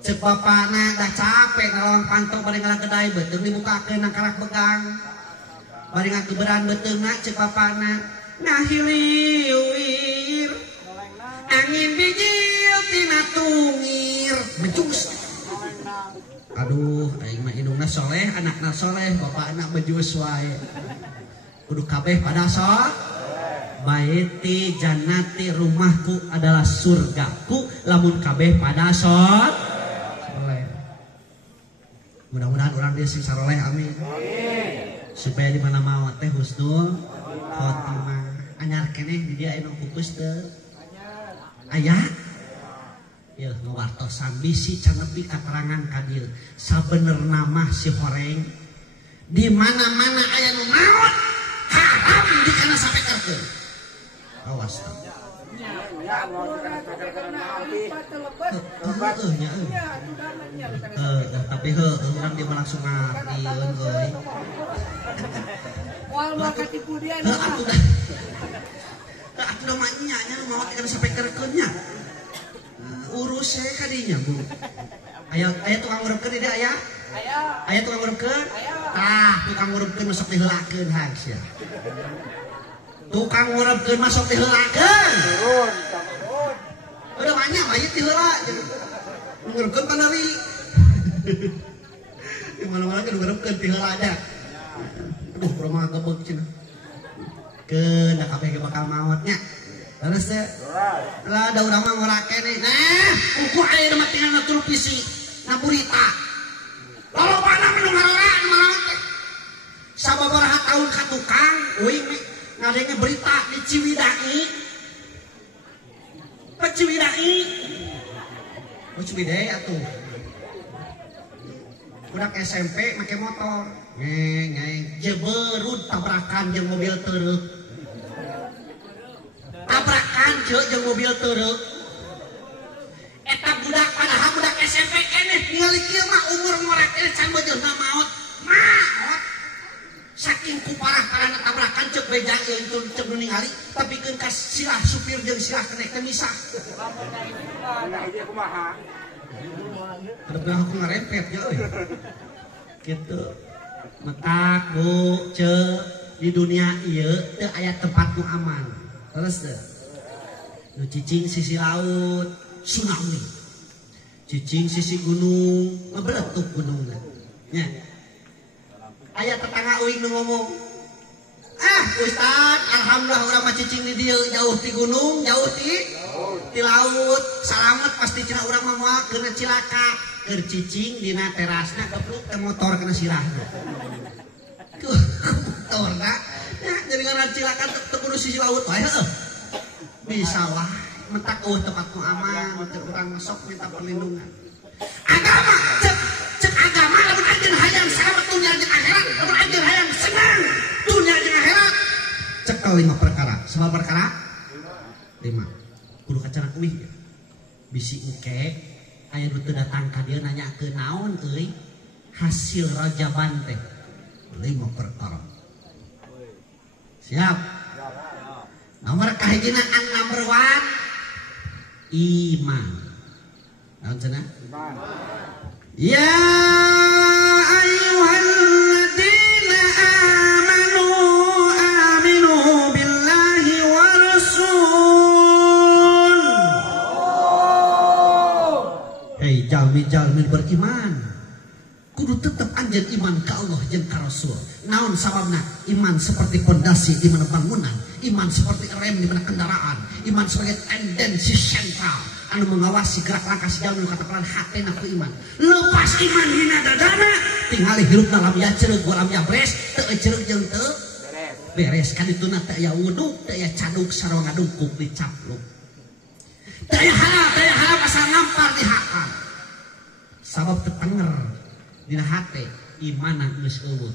cek bapakna dah capek ngalawan pantau bari ngalah kedai beuteung dibukakeun nang karak begang bari ngakeberan beuteungna cek bapakna ngahiliwir angin bijil tina tungir bejus. Aduh aing mah indungna soleh anakna soleh bapakna bejus wae kudu kabeh pada baiti jannati rumahku adalah surgaku lamun kabeh pada soleh. Mudah-mudahan orang dia sing saroleh amin. Supaya di mana maot teh husnul khotimah. Anyar keneh di dia anu kukus teh. Aya ya ngawartosan bisi can nepi katerangan ka dieu sabenerna mah si horeng di mana-mana aya nu maot haram dikana sapekerkeun. Awas. Tapi orang dia langsung ngartieun euy. Moal mah katipu dia. Atuh dah mah nya nya mau dikana sapekerkeun nya. Urus saya kadinya Bu. Aya tukang ngurupkeun di dieu aya? Aya tukang ngurupkeun? Tah, tukang ngurupkeun masuk diheulakeun hang sia. Tukang ngurupkeun masuk diheulakeun. Turun. Udah banyak mayit diheula. Ngurupkeun panari. Di mana-mana kan ngurupkeun diheula aja. Aduh, rumah gebeg cenah. Keun da kabeh bakal maotnya. Terus teh. Lah da urang mah ngorake nih. Nah, uku aya mah tinggal natul pisi. Na burita. Lolobana menu ngarora nu maot teh. Sababaraha taun ka tukang, uing ngadenge berita di Ciwidai. Ciwidai. Oh Ciwidai atuh. Budak SMP make motor. Ngeng jeberud tabrakan jeung mobil truk. Tabrakan jeung mobil truk. Eta budak padahal budak SMP keneh ningali kieu mah umur ngorek teh can bejeurna maot. Maot. Saking kuparah-parahna tabrakan cek beja euy cek nu ningali tapi keun ka silah supir jeung silah keneh teh misah. Nah ieu kumaha? Kadang aku ngarempet ya euy. Kitu. Metak Bu ceuk di dunia ieu teu aya tempat nu aman. Terus teh. Nu cicing sisi laut tsunami, cicing sisi gunung ngebeletuk gunungnya. Nya. Aya tetangga uing nu ngomong, Ustad, alhamdulillah urang mah cicing di dieu jauh ti gunung, jauh ti laut, salamet pasti cenah urang mah moal kena cilaka, keur cicing dina terasna kepluk teh motor kena sirahna. Motorna nya jadi ngaran cilaka teu kudu sisi laut wae heuh. Bisa lah, mentak tempat nu aman, teu urang masuk minta perlindungan. Agama, cek agama lamun anjeun hayang salamet dunya jeung akhirat, lamun anjeun hayang senang dunya jeung akhirat. Cek 5 perkara. Sabab perkara? 5. Kudu kacanak euih. Bisi engke aya nu teu datang ka dieu nanyakeun naon euy? Hasil rajaban teh. 5 perkara. Siap? Nomor kahijina number 1 iman. Naon cenah? Iman. Ya ayyuhalladzina amanu aminu billahi wa rasul. Hei jalmi-jalmi beriman, kudu tetep anjeun iman ka Allah jeung ka Rasul. Naon sababna? Iman seperti pondasi di mana bangunan, iman seperti rem di mana kendaraan, iman sebagai tendensi sentral anu mengawasi gerak langkah si jalmi katakan hatena ku iman. Lepas iman dina dadana tingali hirup dalam ya cereug ulam ya beres, teu cereug jeung teu beres. Kadituna teu aya wudu, teu aya caduk sareng ngadungkuk dicapluk. Teu aya halal asal ngampar di hakan. Sabab teu tenger dina hate imana geus eueuh.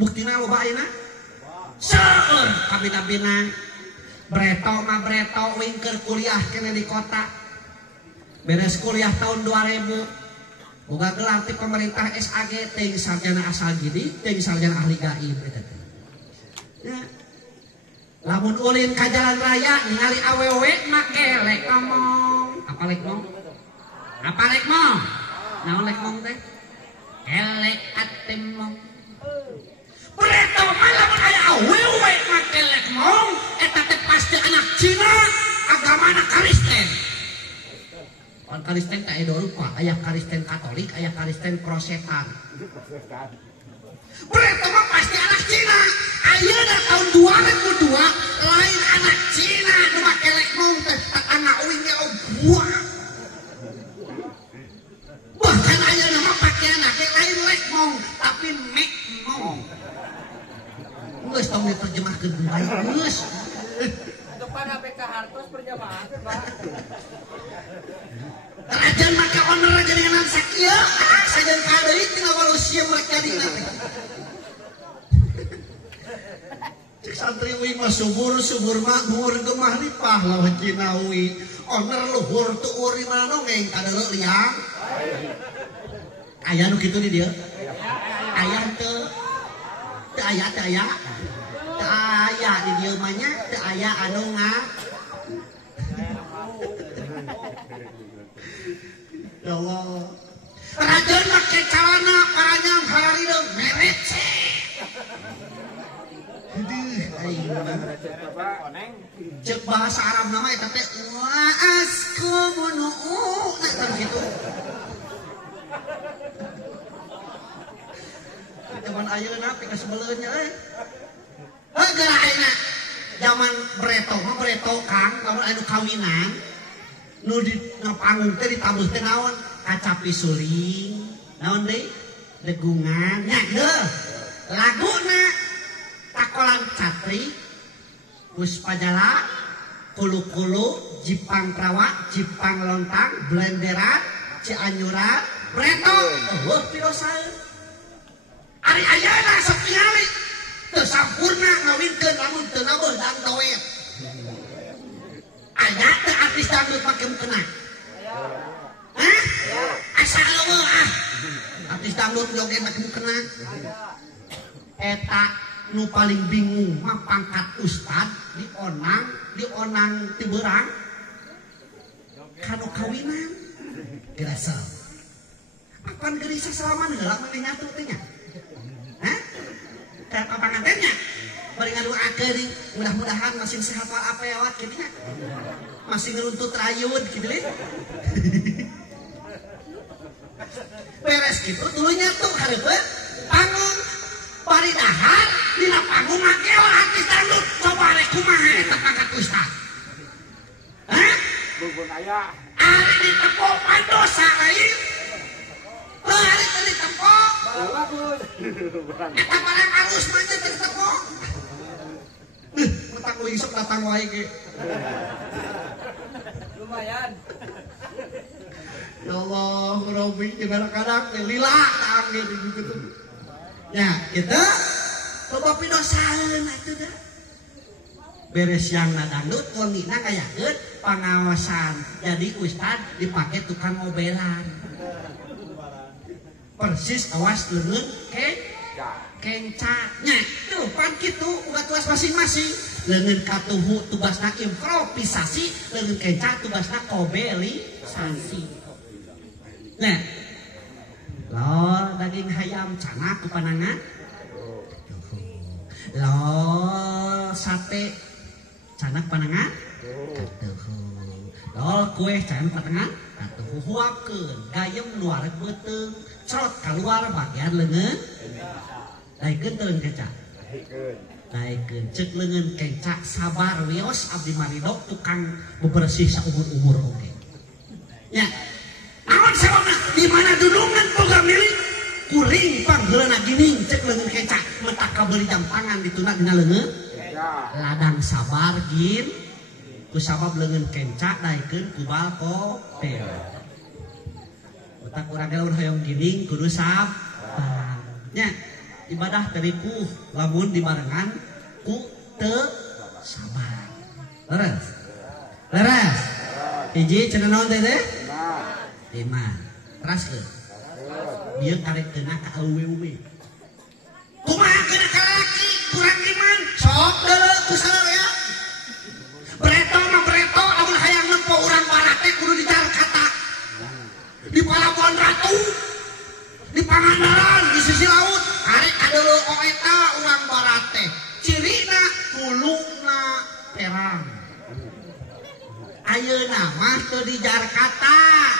Buktina loba ayeuna? Seueur kabina-bina. Breto mah breto wingker kuliah kene di kota. Beres kuliah tahun 2000 boga gelar ti pemerintah SAG teuing sarjana asal gidi teuing sarjana ahli gaib eta teh. Ya. Lamun ulin ka jalan raya ningali awewe make lek ngomong. Apa lek ngomong? Apa lek ngomong? Naon lek ngomong teh? Elek atemong. Bereto mah lamun aya awewe make lek ngomong eta teh pasti anak Cina agamana Kristen. Kristen tak ada lupa, ayah Kristen Katolik, ayah Kristen Prosetan. Berarti mah pasti anak Cina. Ayeuna tahun 2002 lain anak Cina nu make lekmong teh anak uingnya buah. Bahkan ayeuna mah pakaianna ge lain lekmong tapi mekmong. Geus tong diterjemahkeun bae geus. Depan APK Hartos perjamaah Pak. Kerajaan maka owner aja dengan sakieu, sajen kadeui tinggal walu sieum rek jadina. Cek santri uing mah subur makmur gemah di pahlaw Cinawi. Owner luhur teu uri mana nongeng kadeuleu liang. Aya nu kitu di dieu? Aya teu? Teu aya. Teu aya di dieu mah nya teu aya anu Ya Allah. Rajan make calana paranyang hararideung merece. Heuh aing cek bahasa Arab nama eta teh wa askumunu nah gitu. Zaman ayeuna teh kasebeleunnya euy. Gara ayeuna zaman breto Kang lamun anu kawinan nu di panggung teh ditabuh teh naon kacapi suling naon deui legungan nya heuh laguna takolan catri puspajala kulu-kulu jipang prawa jipang lontang blenderan cianjuran breto eueuh pirosaeun ari ayeuna sok tingali teu sampurna ngawinkeun lamun teu nabuh dang doet. Aya teh artis dangdut pake mukena? Hah? Asa eueuh artis dangdut joget pake mukena? Eta nu paling bingung mah pangkat ustad dionang ti beurang kanu kawinan gerasa. Apan gerisa selama heula mah nyatu teh nya? Hah? Ka pangantennya bari ngadoakeun mudah-mudahan masih sehat walafiat kitu nya. masih ngeruntut rayun gitu deh. Beres gitu dulunya tuh hareupeun panggung bari dahar dina panggung make artis dangdut coba rek kumaha eta pangkat ustad. Hah? Bubun aya. Ari ditepok pandosa lain. Ari teh ditepok. Bagus. Eta barang alus mah teh ditepok. Mentak uing sok datang wae ge. Lumayan. Ya Allah, Robi kadang-kadang lila angin gitu. Ya, kita coba pidosaeun atuh dah. Beres yang dangdut wengina ngayakeun pangawasan. Jadi ustad dipake tukang obelan. Persis awas leungeun kenca. Nya, tuh pan kitu uga tugas masing-masing. Leungeun katuhu tugasna improvisasi, leungeun kenca tugasna kobelisasi. Nah, lo daging ayam canak ku panangan. Lo sate canak panangan. Lo kue canak panangan. Huapkeun gayem luar beuteung, crot keluar bagian leungeun. Daikeun teuing keca. Daikeun ceuk leungeun kenca sabar wios abdi maridok tukang bebersih saumur-umur oge. Nya naon sababna di mana dudungan boga milik kuring panggeulana gining cek leungeun keca mentak kabeuli jam tangan dituna dina leungeun ladang sabar gin ku sabab leungeun kenca daikeun ku balkopel utak urang ge lamun hoyong gining kudu sabar nya ibadah teripuh lamun dibarengan ku teu sabar leres hiji cenah naon teh Iman, teras ke, dia karek kena ke awewe. Kumaha kena ke laki, kurang iman, sok dulu kusal ya. Bereto mah bereto, namun hayang nempo urang barate kudu di jalan kata. Di Palabuhan Ratu, di Pangandaran, di sisi laut, karek kadulu oeta urang barate. Cirina kuluna perang. Ayeuna mah teu di Jakarta,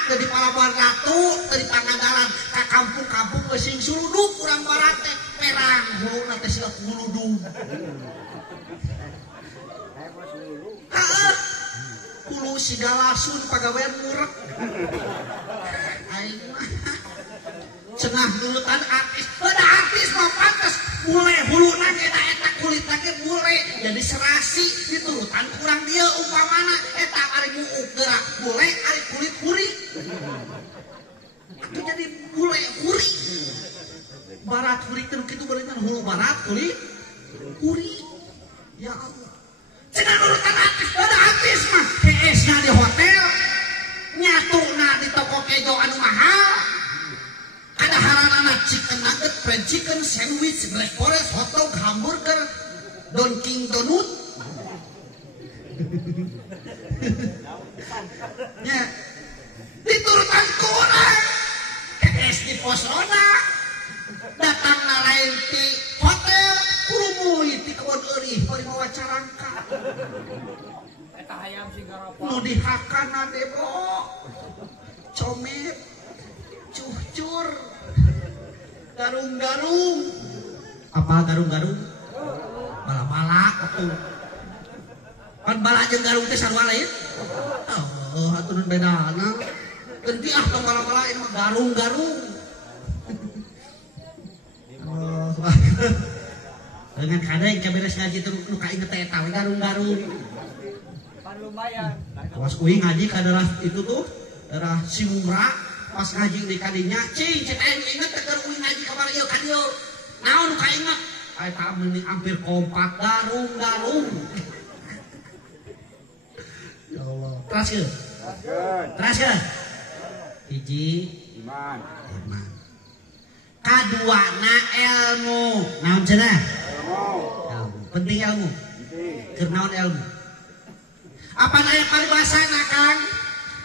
teu di Palabuhan Ratu, teu di Pangandaran, ka kampung-kampung geus sing suludug urang barat teh perang, huluna teh siga kuludug. Heeh. Hulu siga lasun pagawean murek. Aing mah cenah nurutan artis, beda artis mah pantes mulai huluna ge eta kulitna ge bule jadi serasi diturutan kurang dia umpamana eta ari muuk gerak bule ari kulit huri itu jadi bule huri barat huri teu kitu beureungan hulu barat kulit huri ya Allah cenah nurutan artis beda artis mah heesna di hotel nyatuna di toko kejo anu mahal ada haranana chicken nugget, fried chicken, sandwich, black forest, hot dog, hamburger, Dunkin Donut. Ya, diturutan kurang. KS di pos roda, datang lain di hotel, kurumuy di kebun eurih, bari mawa carangka. Eta hayam sing garopok. Nu dihakana debo, comet. Cucur garung-garung apa garung-garung bala-bala atuh pan bala jeung garung teh sarua lain oh atuh bedana genti ah tong bala-bala ini mah garung-garung oh dengan kadang kaberes ngaji teh nu kainget eta we garung-garung Pan lumayan. awas uing ngaji ka daerah itu tuh daerah Simura pas ngaji di kadinya, cing, cek aing inget teker uing ngaji kabar ieu ka dieu. Naon ka inget? Ai ta meuni hampir kompak garung-garung. Ya Allah. Teraskeun. Teraskeun. Hiji Iman. iman. Kaduana ilmu. Naon cenah? Ilmu. Penting ilmu. Keur naon ilmu? Apa aya paribasana, Kang?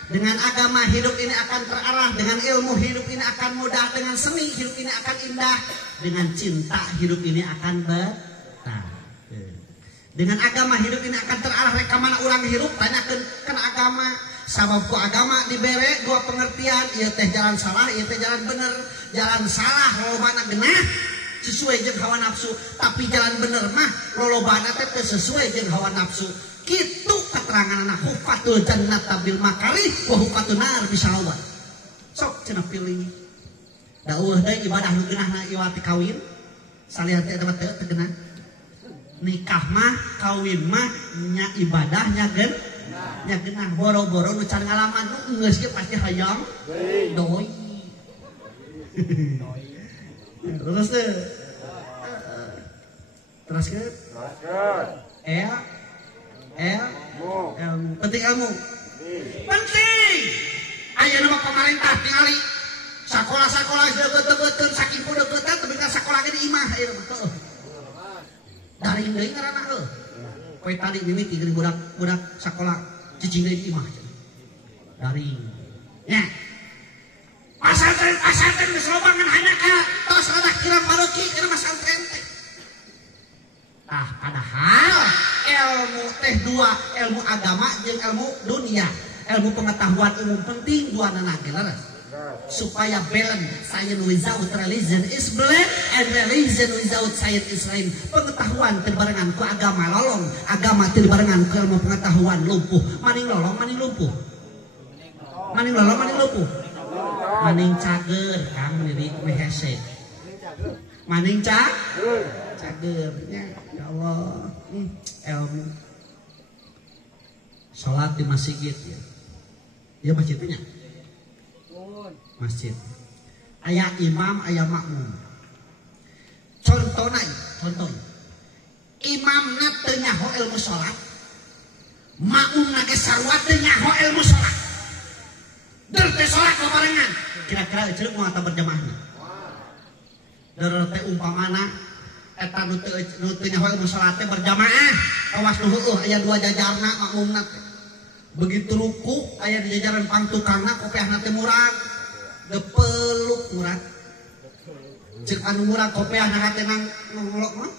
Dengan agama hidup ini akan terarah, dengan ilmu hidup ini akan mudah, dengan seni hidup ini akan indah, dengan cinta hidup ini akan betah. Dengan agama hidup ini akan terarah rek ka mana urang hirup tanyakeun kana agama. Sabab ku agama dibere dua pengertian, ieu teh jalan salah, ieu teh jalan bener. Jalan salah lolobana genah sesuai jeung hawa nafsu, tapi jalan bener mah lolobana teh teu sesuai jeung hawa nafsu. Kitu keteranganna hufatul jannata bil makarih wa hufatun nar bisyahawat. Sok cenah pilih. Da eueuh deui ibadah nu geunahna iwati kawin. Salian teh eta teu genah. Nikah mah kawin mah nya ibadah nya genah boro-boro nu can ngalaman nu geus ge pasti hayang doi. Terus teh. Terus ke? Penting ilmu. Penting. Ayeuna mah pemerintah tingali sakola-sakola deukeut-deukeutkeun saking deukeutna teu bisa sakola ge di imah ayeuna mah. Daring deui ngaranna heuh. Poe tadi mimiti geuning budak sakola cicing deui di imah. Daring. Nya. Pasantren geus loba ngan hanya ka tos rada kirang paroki kana pasantren teh. Tah padahal ilmu teh dua, ilmu agama jeung ilmu dunia. Ilmu pengetahuan umum penting dua nage laras. Supaya balance, science without religion is blind and religion without science is blind. Pengetahuan terbarengan ku agama lolong, agama terbarengan ku ilmu pengetahuan lumpuh. Maning lolong, maning lumpuh. Maning lolong, maning lumpuh. Maning cager, kang menirik mehese. Maning cagernya, ya Allah, ilmu. Salat di masjid ya. Ya masjidnya. Masjid. Aya imam, aya makmum. Contoh. Imamna teu nyaho ilmu salat. Makmumna ge sarua teu nyaho ilmu salat. Deur teh salat barengan. Kira-kira ceuk moal berjamaahna. Deur teh umpamana eta nu teu nyaho ilmu salat teh berjamaah. Awas nu heueuh aya dua jajarna makmumna teh. Begitu ruku aya di jajaran pangtukangna kopiahna teh murag. Depeluk murag. Cek anu murag kopiahna teh nang ngolok mah.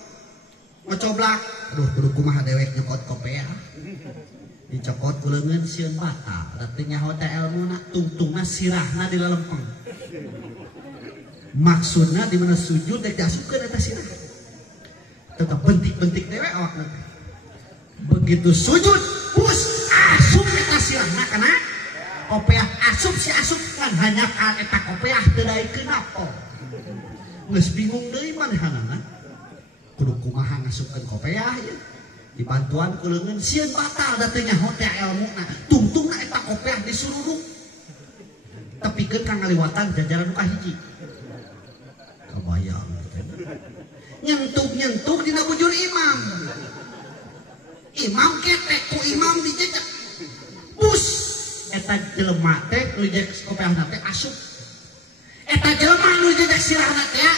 Ngocoblak. Aduh kudu kumaha dewek nyokot kopiah. Dicokot ku leungeun sieun bata. Da teu nyaho teh ilmuna, tungtungna sirahna di lelempeng. Maksudna di mana sujud dek diasupkeun eta sirah. Tetep bentik-bentik dewek awakna. Begitu sujud, pus asup eta sirahna kana kopiah asup si asup kan hanya ka eta kopiah teu daekeun apa. Geus bingung deui manehanana. Kudu kumaha ngasupkeun kopiah ya. Dibantuan ku leungeun sieun batal da teu nyaho teh ilmuna. Tungtungna eta kopiah disuruduk. Tepikeun ka ngaliwatan jajaran nu kahiji. Kabayang. Nyentuk dina bujur imam. Imam ketek ku imam dijejak. Bus eta jelema teh nu jejak kopiahna teh asup. Eta jelema nu jejak sirahna teh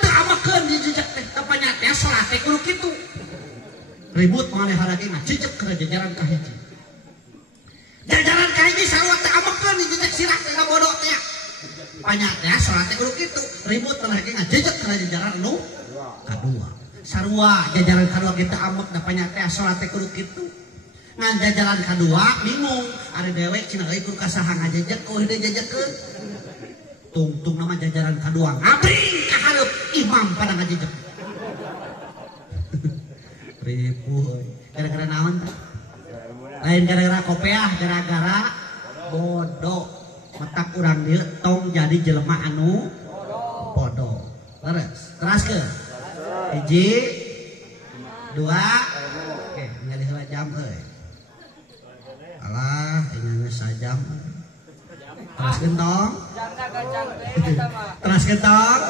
teu awakeun dijejak teh kapanya teh salat teh kudu kitu. Ribut manehana ge ngajejek ka jajaran kahiji. Jajaran kahiji sarua teh awakeun dijejak sirah teh bodoh teh. Panya teh salat teh kudu kitu. Ribut manehana ge ngajejek ka jajaran nu kadua. Sarua jajaran kadua kita amek da panya teh salat teh kudu kitu. Ngan jajaran kadua bingung ari dewek cenah euy kudu kasaha ngajejek euy deui jajekeun. Tungtung nama jajaran kadua ngabring ka hareup imam pada ngajejek. Ribu gara-gara naon teh? Lain gara-gara kopiah, gara-gara bodoh. Matak urang dieu tong jadi jelema anu bodoh. Teraskeun. Hiji, dua, oke, ngali heula jam euy. Alah, ini sajam. Teraskeun tong. Teraskeun tong.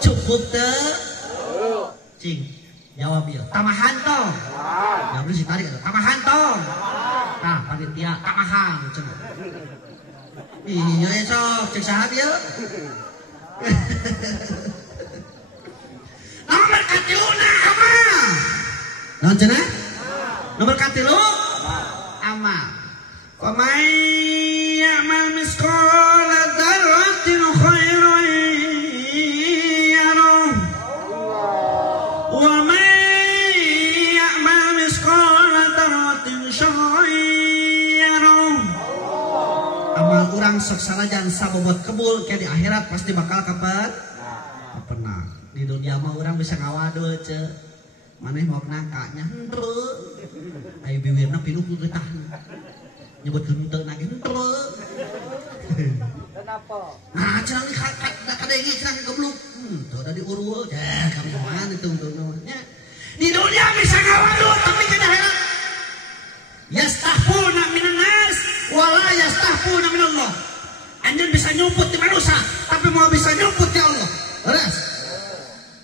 Cukup teu? Cing, jawab ieu. Tamahan tong. Jawab si tadi kata tamahan tong. Tah, panitia tamahan cenah. Iya sok, cek saha ieu? Nomor katiluna amal. Naon cenah? Nomor katilu amal. Wa may ya'mal misqala dzarratin khairan yarah. Wa may ya'mal sabobot kebul kayak di akhirat pasti bakal kapenang. Di dunia mah orang bisa ngawadul ce. Maneh mau nangkanya henteu. Ayo bibirna pinuh ku getahna. Nyebut henteu na ge henteu. Kenapa? Nah, cenah ni kadenge cenah goblok. Tuh ada diurul. Kamu mana itu nya. Di dunia bisa ngawadul tapi ke akhirat yastahfuna minan nas wala yastahfuna minallah. Anjeun bisa nyumput di manusia tapi mau bisa nyumput di Allah. Beres.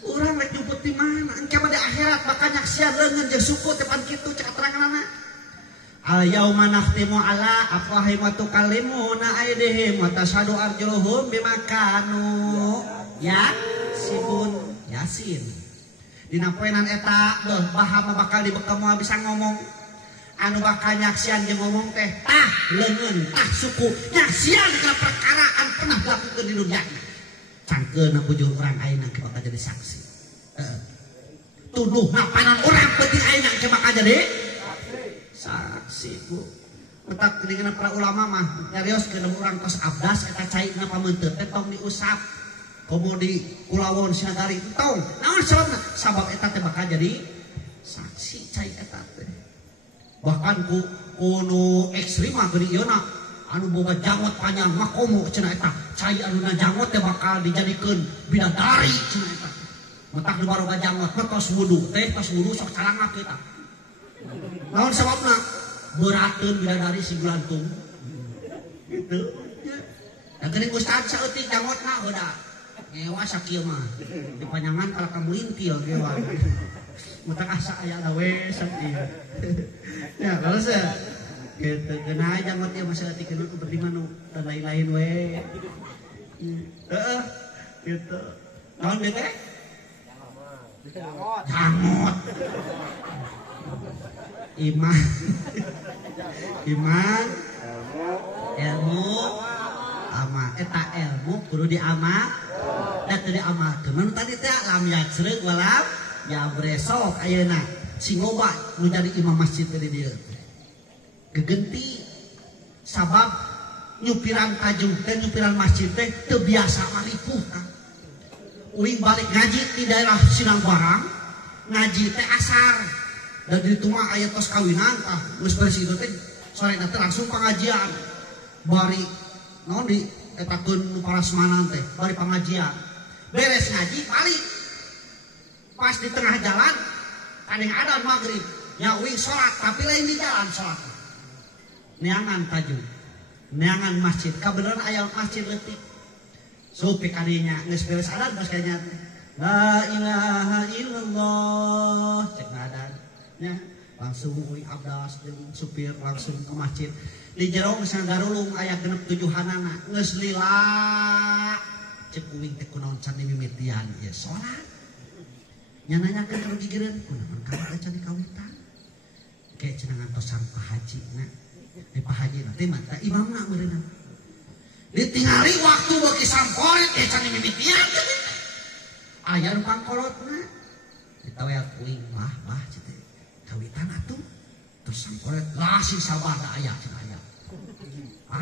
Urang rek nyumput di mana? Engke di akhirat bakal nyaksian leungeun jeung suku tepan kitu cek teranganana. Al yauma nakhtimu ala afwahihim wa tukallimuna aydihim wa tashhadu arjuluhum bima kanu yasin. Dina poenan eta bahama bakal dibekam moal bisa ngomong. Anu bakal nyaksian jeung ngomong teh tah leungeun tah suku nyaksian kana perkara anu pernah dilakukeun di dunya. Cangkeuna bujur urang ayeuna ke bakal jadi saksi. Tuduh ngapanan urang penting ayeuna ke bakal jadi saksi Bu. Mentak dengan para ulama mah nyarios ke urang tos abdas eta caina pameunteut teh tong diusap. Komo di kulawon sinagari tong naon sababna? Sabab eta teh bakal jadi saksi cai eta teh. Bahkan kuno ekstrim mah geuning ieu na anu boga jangot panjang mah komo cenah eta cai anu na jangot teh bakal dijadikeun bidadari cenah eta. Mentak nu baroga jangot tos wudu sok calangak kita. Naon sababna? Beurateun bidadari si gulantung. Gitu. Da geuning ustad saeutik jangotna heuda. Ngewa sakieu mah. Dipanjangan kalau kamu intil ngewa. Mentak asa aya dawe sakieu. Ya, kalau saya gitu kenal jangot ieu masa tikeun ku berdi manu lain-lain we. Heeh. Gitu. Naon deui teh? Jangot. Iman, ilmu, amal. Eta ilmu kudu diamal, dan teu diamalkeun. Mun tadi teh lam yacreuk walam ya bresok ayeuna si ngoba nu jadi imam masjid teh di dieu. Gegenti sabab nyupiran tajung teh nyupiran masjid teh teu biasa malipuh kan. Uing balik ngaji di daerah Sinang Barang, ngaji teh asar. Dan di itu mah ayat tos kawinan geus beres itu teh sorena teh langsung pengajian. Bari naon di etakeun parasmanan teh bari pengajian. Beres ngaji balik. Pas di tengah jalan kadang adzan maghrib. Nya uing salat tapi lain di jalan salat. Neangan tajud. Neangan masjid. Kabeneran aya masjid leutik. Supi kadinya geus beres adzan geus kanya la ilaha illallah cek adzan. Ya, langsung uing abdas jeung supir langsung ke masjid. Di jero geus garulung aya genep 7-hanana geus lila. Cek uing teh kunaon can mimitian ieu salat. Nya nanyakeun ka gigireun kunaon ka can dikawitan. Ke cenah ngantosan Pak Haji na. Pak Haji teh mah imamna meureunna. Ditingali waktu beuki samporet can mimitian. Aya nu pangkolotna. Ditaweak uing wah cenah kawitan atuh terus samporet lah si sabar da aya cenah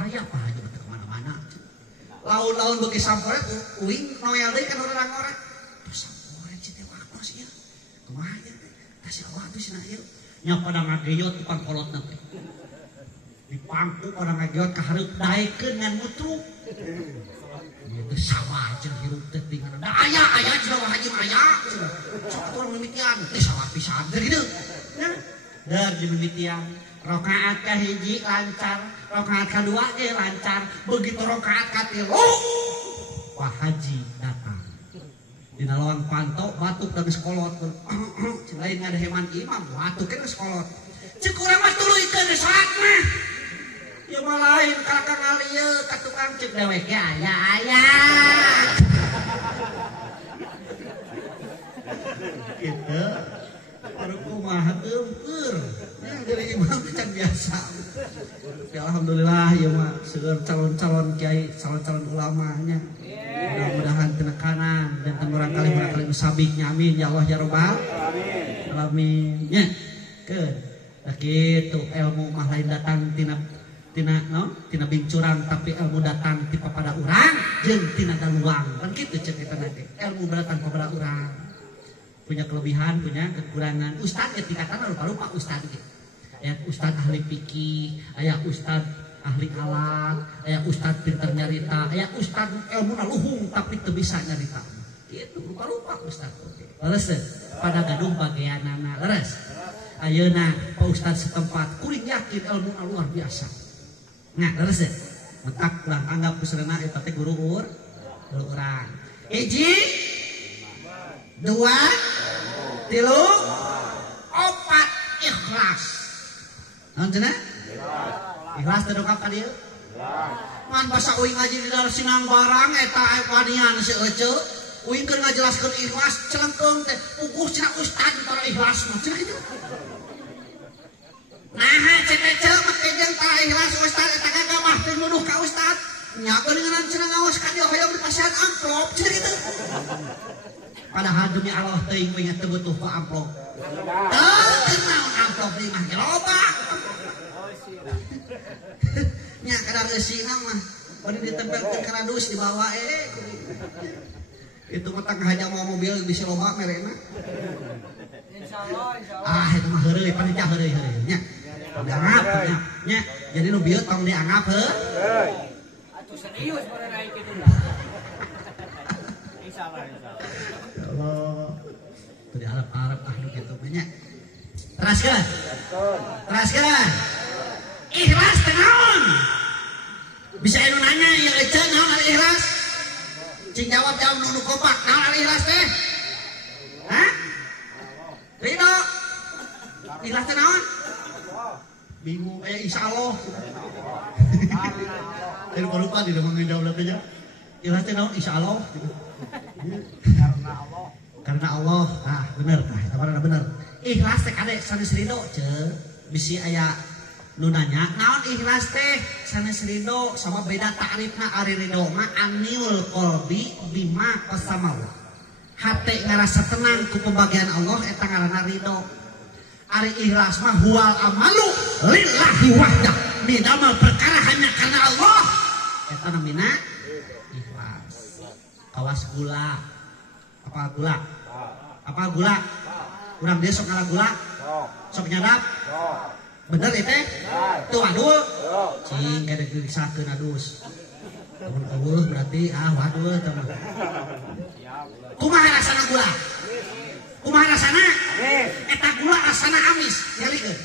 aya Pak Haji teh kemana-mana laun-laun beuki samporet uing noel deui kan urang ngorek terus samporet teh waktos ieu kumaha ieu teh tah si awak tuh cenah ieu nya pada ngageyot tukang kolotna teh dipangku pada ngageyot ka hareup daekeun ngan mutruk ieu sabar cenah hirup teh tinggal da aya cenah Pak Haji aya cenah sok atuh mimitian teh salah pisan deui kitu. Dar dimimitian rakaat kahiji lancar, rakaat kadua ge lancar, begitu rakaat katilu Pak Haji datang. Dina lawan panto batuk dan sekolot. Lain ngadeheman imam, batuk ke sekolot. Cek urang mah tuluikeun salat mah. Ya mah lain kakang alieu ka tukang cek dewek ge aya. Gitu. Baru kumaha eumpeur. Jadi imam can biasa. Ya alhamdulillah ya mah seueur calon-calon kiai, calon-calon ulamanya. Mudah-mudahan tenekanan dan temurang kali sabiknya amin ya Allah ya rabbal alamin. Nya keun. Da kitu ilmu mah lain datang tina bincurang tapi ilmu datang ti pada urang jeung tina daluang kan kitu ceuk kita nanti ilmu datang kepada urang punya kelebihan punya kekurangan ustad etikatan rupa-rupa ustad gitu aya ustad ahli fikih aya ustad ahli alat aya ustad pinter nyarita aya ustad ilmu luhung tapi teu bisa nyarita gitu rupa-rupa ustad oke leres pada gaduh bageanana leres ayeuna pak ustad setempat kuring yakin ilmu luar biasa. Nah, terus ya, mentak kurang anggap kuserena eta teh guru urang. 1, 2, 3, 4 ikhlas. Naon cenah? Ikhlas teh dongkap ka dieu? Man basa uing ngaji di dalam sinang barang eta wanian si Ece. Uing keur ngajelaskeun ikhlas celengkeung teh puguh cenah ustad para ikhlas mah cenah kitu. Nah, cek make jeung tara ikhlas ustad eta kagak mah teu nuduh ka ustad. Nya geuningan cenah ngaos ka dieu hoyong dipasihan amplop cenah kitu. Padahal demi Allah teuing we teu butuh ka amplop. Teu naon amplop deui mah loba. Nya kadang eusina mah bari ditempelkeun kana dus dibawa itu mah tang hanya mau mobil bisa loba merena. Insyaallah. Itu mah heureuy panitia heureuy nya. Dianggap nya. Jadi nu bieu tong dianggap heuh. Atuh serius pada naik kitu lah. Insyaallah. Allah. Teu diharap-harap nu kitu nya. Teraskeun. Ikhlas teh naon? Bisa anu nanya ieu ece naon ari ikhlas? Cing jawab nu kompak naon ari ikhlas teh? Hah? Ridho. Ikhlas teh naon? Bingung insyaallah. Lupa di dalam ngejawab aja. Ikhlas teh naon insyaallah gitu. Karena Allah. Nah, bener tah eta mah bener. Ikhlas teh kade sanes ridho ceuk. Bisi aya nu nanya naon ikhlas teh sanes ridho sama beda ta'rifna ari ridho mah anil qalbi bima qasamahu. Hate ngarasa tenang ku pembagian Allah eta ngaranna ridho. Ari ikhlas mah huwal amalu lillahi wahdah. Midamal perkara hanya karena Allah. Eta namina ikhlas. Kawas gula. Apa gula? Urang dia sok ngalah gula? Sok nyadap? Bener itu? Tuh wadul? Cing kada disakeun adus. Mun eueuh berarti wadul teh mah. Kumaha rasana gula? Kumaha rasana? Eta gula rasana amis, nyalikeun.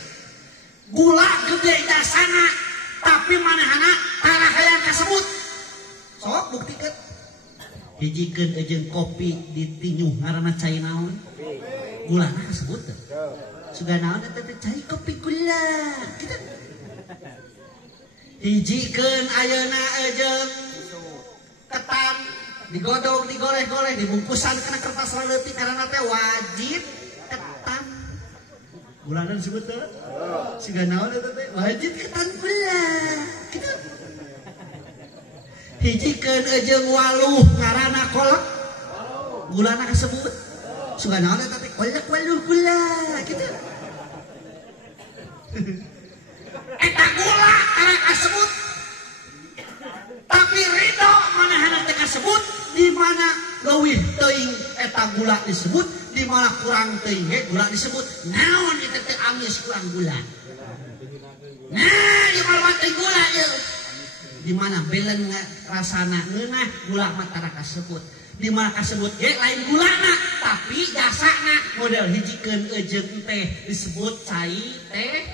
Gula gede dasana, tapi manehana tara hayang kasebut. Sok buktikeun. Hijikeun jeung kopi ditinyuh ngaranna cai naon? Gulana kasebut teh. Suga naon eta teh cai kopi gula. Kitu. Hijikeun ayeuna jeung ketan digodog digoleh-goleh dibungkusan kana kertas leutik karena teh wajib ketan gulana disebut teh siga naon eta teh wajib ketan gula kitu hijikeun jeung waluh ngaranna kolak gulana kasebut siga naon eta teh kolak waluh gula kitu eta gula kasebut tapi ridho manehna teh kasebut di mana leuwih teuing eta gula disebut di mana kurang teuing ge gula disebut naon eta teh amis kurang gula nah di mana teh gula ye di mana belen rasana ngeunah gula mah tara kasebut di mana kasebut ge lain gulana tapi jasana model hijikeun eujeung teh disebut cai teh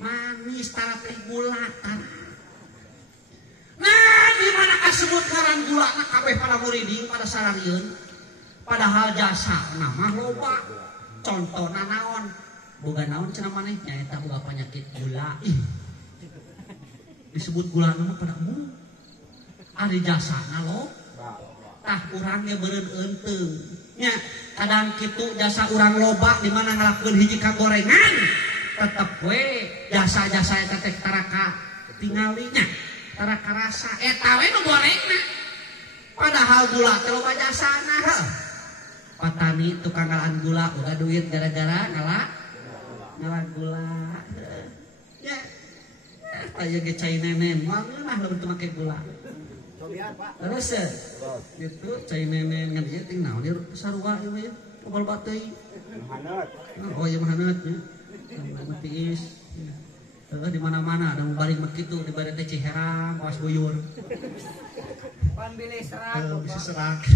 manis tara teh gula tara. Nah, di mana kasebut ngaran gulana kabeh pada muriding pada sararieun. Padahal jasa nama loba. Contona naon? Boga naon cenah maneh nyaeta boga penyakit gula. Disebut gulana mah pada umum. Ari jasana lo. Tah urang ge beureun eunteu. Nya kadang kitu jasa urang loba di mana ngalakeun hiji kagorengan. Tetep we jasa-jasa eta teh taraka tinggalinya. Tara karasa eta we nu gorengna padahal gula teh loba jasana heuh patani tukang ngalaan gula udah duit gara-gara ngalah gula ya aya ge cai nenen mah ngeunah lamun teu make gula. Cobian Pak. Terus itu cai nenen ngan ieu ting naon ieu sarua ieu mah tebal bateuy. Haneut. Oh iya mah haneut nya. Mah tiis. Di mana-mana ada baring begitu di badan teh Ciherang, Kawas Buyur. Pan bilih serak. Bisa serak.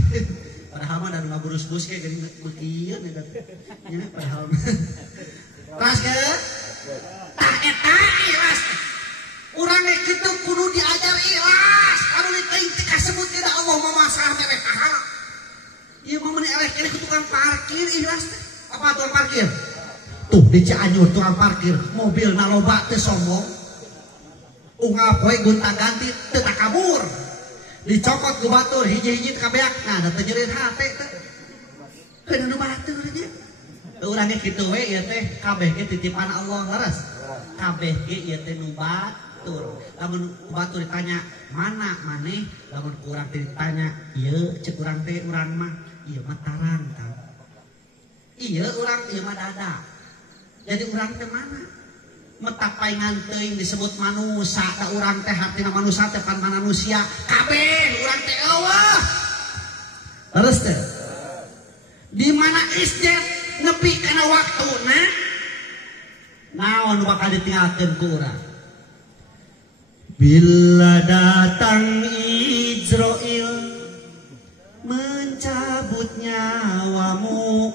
Padahal mah dan ngaburus-burus kayak gini begieun ya. Ya padahal. Pas ke? Tah eta ikhlas. Urang ge kitu kudu diajar ikhlas. Anu diteuing teh kasebut tidak Allah mamasalah mere pahala. Ieu mah meuni eleh kene ku tukang parkir ikhlas teh. Apa tukang parkir? Tuh di Cianjur tukang parkir mobil naloba teu sombong unggal poe gonta ganti teu takabur dicokot ku batur hiji-hiji teu kabeak nah da teu nyeureun hate teh keun nu batur nya teu urang ge kitu we ieu teh kabeh ge titipan Allah leres kabeh ge ieu teh nu batur lamun batur ditanya mana maneh lamun ku urang ditanya ieu ceuk urang teh urang mah ieu mah tarang kan ieu urang ieu mah dada. Jadi urang teh mana? Metapai nganteuing disebut manusia, da urang teh hartina manusia teh pan manusia. Kabeh urang teh eueuh. Terus teh. Di mana isjet nepi kana waktuna? Naon bakal ditinggalkeun ku urang? Bila datang Ijrail mencabut nyawamu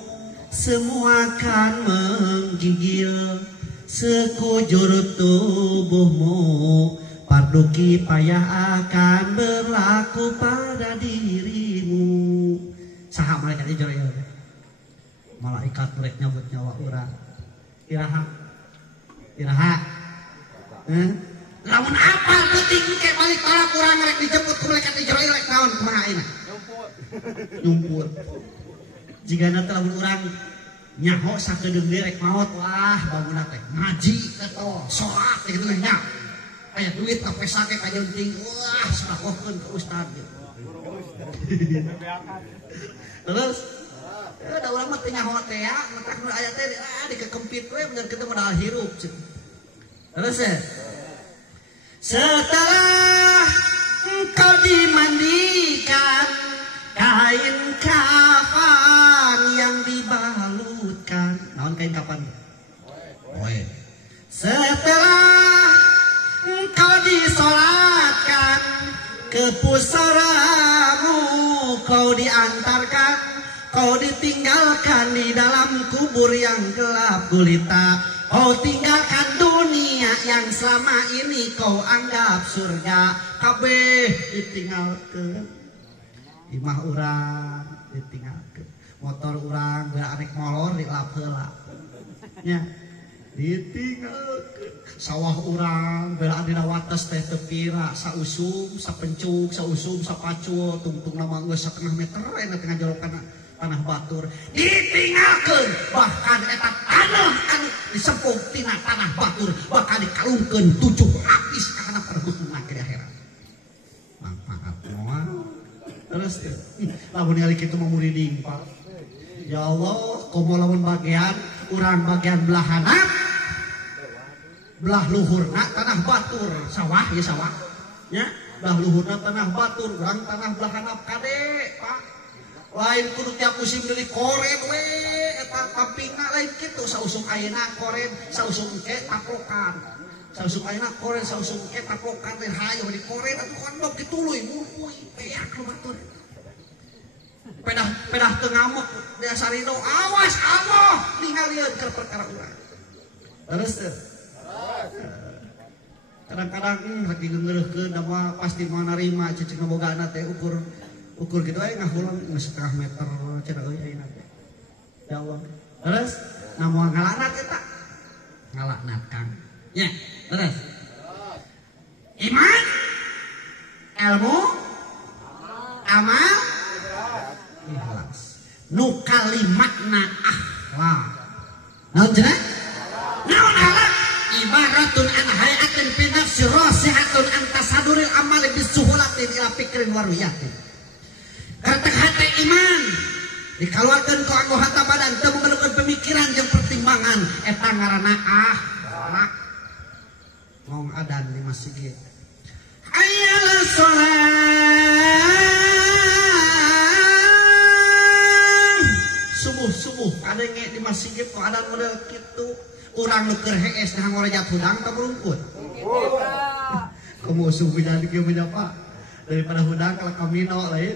semua akan menggigil sekujur tubuhmu fardu kifayah akan berlaku pada dirimu saha malaikat Ijrail malaikat rek nyabut nyawa urang iraha lamun apa penting ke balik talak urang rek dijemput ku malaikat Ijrail rek naon kumaha ayeuna nyumput jika nanti lamun urang nyaho sakedeung rek maot wah bangunna teh ngaji eta salat kitu nya aya duit ka pesake ka jenting wah sakohkeun ke ustad terus da urang mah teh nyaho teh ya mentak nu aya teh dikekempit we bener kitu modal hirup terus setelah engkau dimandikan kain kafan yang dibalutkan naon kain kafan oe setelah engkau disolatkan ke pusaramu kau diantarkan kau ditinggalkan di dalam kubur yang gelap gulita kau tinggalkan dunia yang selama ini kau anggap surga kabeh ditinggalkan imah urang ditinggalkeun motor urang bea anek molor dilap heula nya ditinggalkeun sawah urang bea dina wates teh teu pira sausum sapencuk sausum sapacul tungtungna mah geus 1,5 meter eta teh ngajolokana tanah batur ditinggalkeun bahkan eta tanah anu disempung tina tanah batur bakal dikalungkeun 7 lapis ka kana perhutna ke akhirat manfaat moal terus lamun kali kitu mah muriding Pak ya Allah komo lamun bagian urang bagian belah handap belah luhurna tanah batur sawah ya sawah nya belah luhurna tanah batur urang tanah belah handap kade Pak lain kudu tiap musim deui koren we eta tampingna lain kitu sausum ayeuna koren sausum engke taplokan sausum ayeuna koren sausum engke taplokan teh hayo di koren atuh kan bok dituluy mumpuy peak lu batur pedah teu ngamuk dasarino awas Allah ningalieun keur perkara urang terus kadang-kadang rek digeungeureuhkeun da mah pasti moal narima cicing bogana teh ukur gitu aya ngahulang 1,5 meter cenah euy ayeuna teh ya Allah terus namun ngalaknat eta ngalaknat Kang nya terus iman ilmu amal ikhlas nu kalimatna akhlak naon cenah naon akhlak ibaratun an hayatin fi nafsi rasihatun an tasaduril amali bisuhulatin ila fikrin waruyatin karena hati iman dikeluarkan ke anggota badan teu memerlukan pemikiran yang pertimbangan eta ngaranna akhlak ngong adan di masjid. Hayya 'alas shalah. Subuh kadenge di masjid kok adan model kitu. Urang nu keur hees nah ngorejat hudang ka berungkut. Kamu subuh jadi kieu menyapa daripada hudang kalau kamino lain.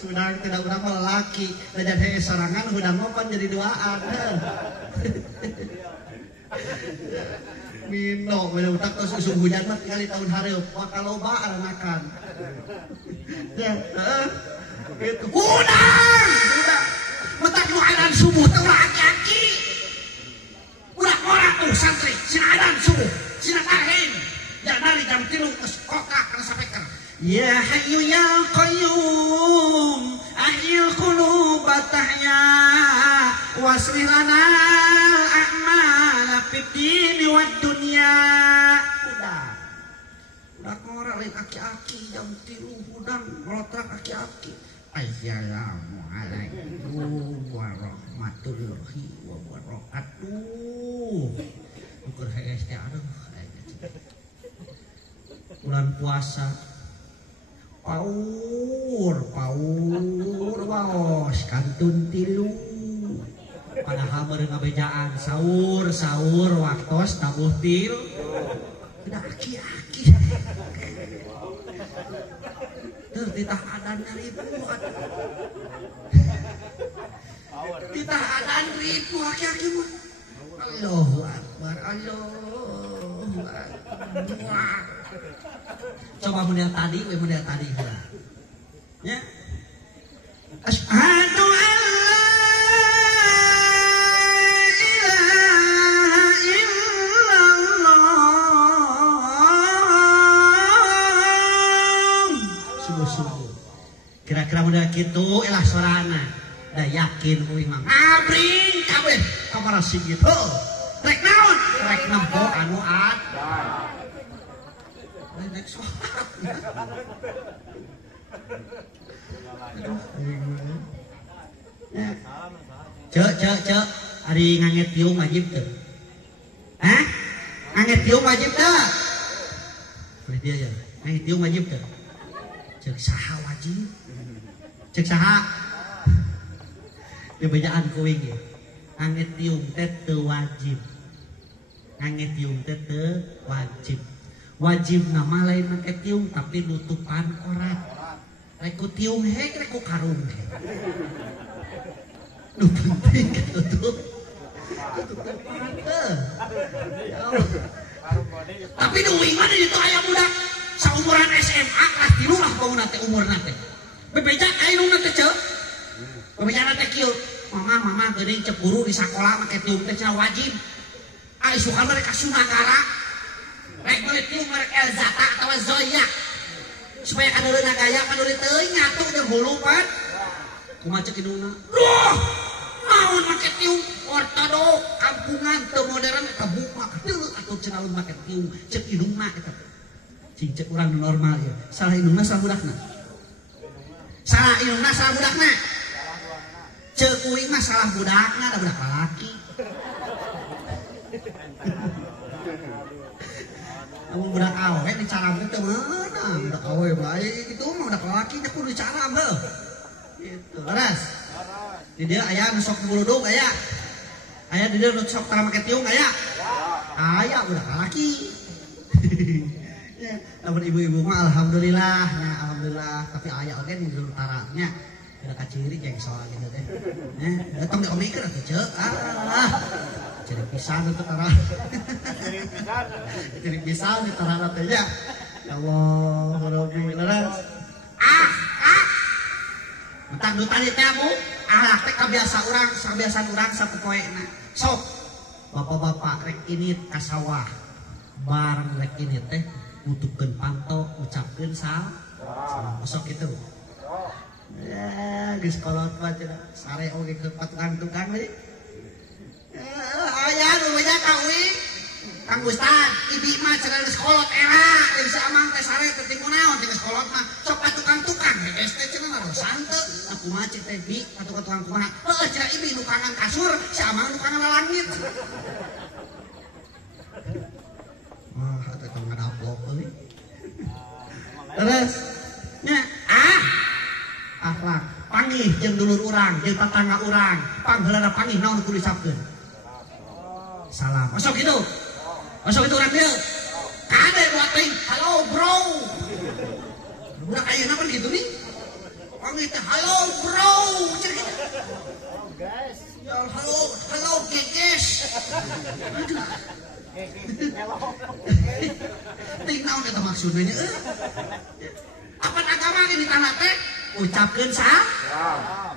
Hudang tidak urang mah laki, dan hees sorangan hudang mah pan jadi duaan. Mino bener utak tos usum hujan mah tinggal di tahun hareup wakaloba alanakan. Ya, itu hudang. Mentak nu adan subuh teh ulah aki-aki. Ulah tuh santri, sina adan subuh, sina tahim. Ya dari jam 3 geus kokak kana sapeker. Ya Hayyu ya Qayyum ahyil quluba tahya waslih lana a'mala fid dini wad dunya. Udah ngora lain aki-aki jam 3 hudang ngolotak aki-aki. Assalamualaikum warahmatullahi wabarakatuh. Ukur hees teh aduh. Bulan puasa paur waos kantun 3 padahal meureun ngabejaan sahur waktos tabuh til udah aki-aki teu titah adan ribu titah adan ribu aki-aki mah Allahu Akbar Allahu Akbar. Coba model tadi ya. Asyhadu an la ilaha illallah. Sungguh. Kira-kira model kitu elah sorana. Da yakin kuwi mah ngabring kabeh kamar sigit. Rek naon? Rek nempo anu ada. Next one. Cek hari nganget tiung wajib tuh. Nganget tiung wajib tuh. Boleh dia ya. Nganget tiung wajib tuh. Cek saha wajib. Cek saha. Dibejaan kuing ya. Nganget tiung teh teu wajib. Nganget tiung teh teu wajib. Wajib nama lain make tiung tapi nutupan korat. Reku tiung hek reku karung hek. Nu penting tutup. Tapi duwing mana itu aya budak saumuran SMA kelas 3 lah bauna teh umurna teh. Bebeja kainuna teh ceuk. Bebeja teh kieu. Mama geuning cek guru di sakola make tiung teh cenah wajib. Ai sukan mereka sunagara. Rek beli tiung merek Elzata atau Zoya supaya kadeurna gaya kadeureun teuing ngatu jeung hulu pan kumaha cek indungna duh naon make tiung ortodok kampungan teu modern eta buka teu atuh cenah ulun make tiung cek indungna eta cing cek urang normal ieu salah indungna salah budakna cek kuing mah salah budakna da budak lalaki. Namun budak awe dicaram itu mana? Budak awe baik itu mah budak laki nya kudu dicaram heuh. Gitu. Leres. Di dia aya nu sok buludug aya. Aya di dia nu sok tara make tiung aya. Aya budak laki. Ya, namun ibu-ibu mah alhamdulillah, ya alhamdulillah, tapi aya oge di utara nya. Udah kaciri jeung soal gitu teh. Datang diomikeun atuh ceuk. Jadi pisan itu tara. Jadi pisan di tara teh ya. Ya Allah, Rabbi leres. Entar nu tadi teh Bu, teh kabiasaan urang sapopoena. Sok bapak-bapak rek init ka sawah. Bareng rek init teh nutukeun panto, ucapkeun salam. Sok itu. Ya, geus kolot mah cenah. Sare oge ke patungan-tukang deui. Aya nu beja kawin. Kang Ustad, ibi mah cenah geus kolot era, geus amang teh sare teh tinggal naon teh geus kolot mah. Sok patukang-tukang geus teh cenah narosan teu. Aku mah cek teh bi patukang kumaha. Heuh cenah ibi nu kangen kasur, si amang nu kangen lalangit. kagok euy. Terus nya akhlak panggih jeung dulur urang jeung tetangga urang pangheulana panggih naon kudu disabkeun salam masuk itu urang dieu kade buat teh halo bro budak ayeuna kan gitu nih panggih teh halo bro cek gitu guys ya halo geges ting naon eta maksudnya apa agama ini tanah teh ucapkeun salam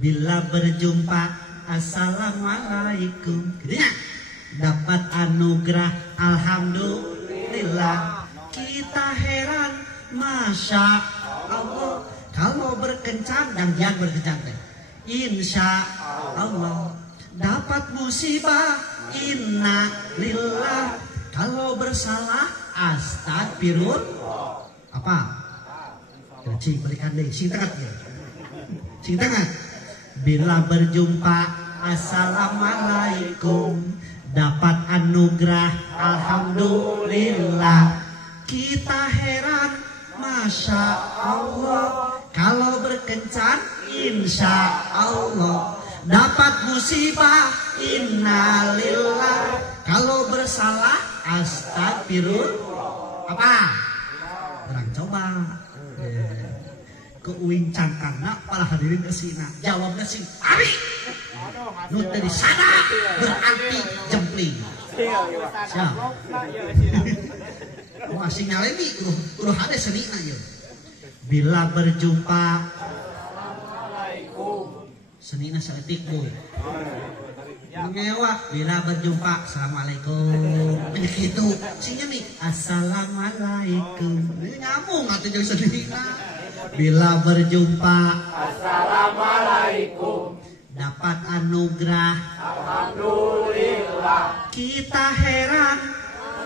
bila berjumpa assalamualaikum gitu nya dapat anugerah alhamdulillah kita heran masya Allah kalau berkencan dan jangan berkencan teh insya Allah dapat musibah inna lillah kalau bersalah astagfirullah apa cing berikan deh sing tangan bila berjumpa assalamualaikum dapat anugerah alhamdulillah kita heran masya Allah kalau berkencan insya Allah dapat musibah innalillah kalau bersalah astagfirullah apa orang coba ke uing cangkangna para hadirin kesina jawabnya sing ari nu tadi sana berarti jempling siap masih ngalemi kudu hade senina ieu bila berjumpa senina saeutik boy mengewa bila berjumpa assalamualaikum begitu sinya nih assalamualaikum nyambung atuh jeung senina bila berjumpa assalamualaikum dapat anugerah alhamdulillah kita heran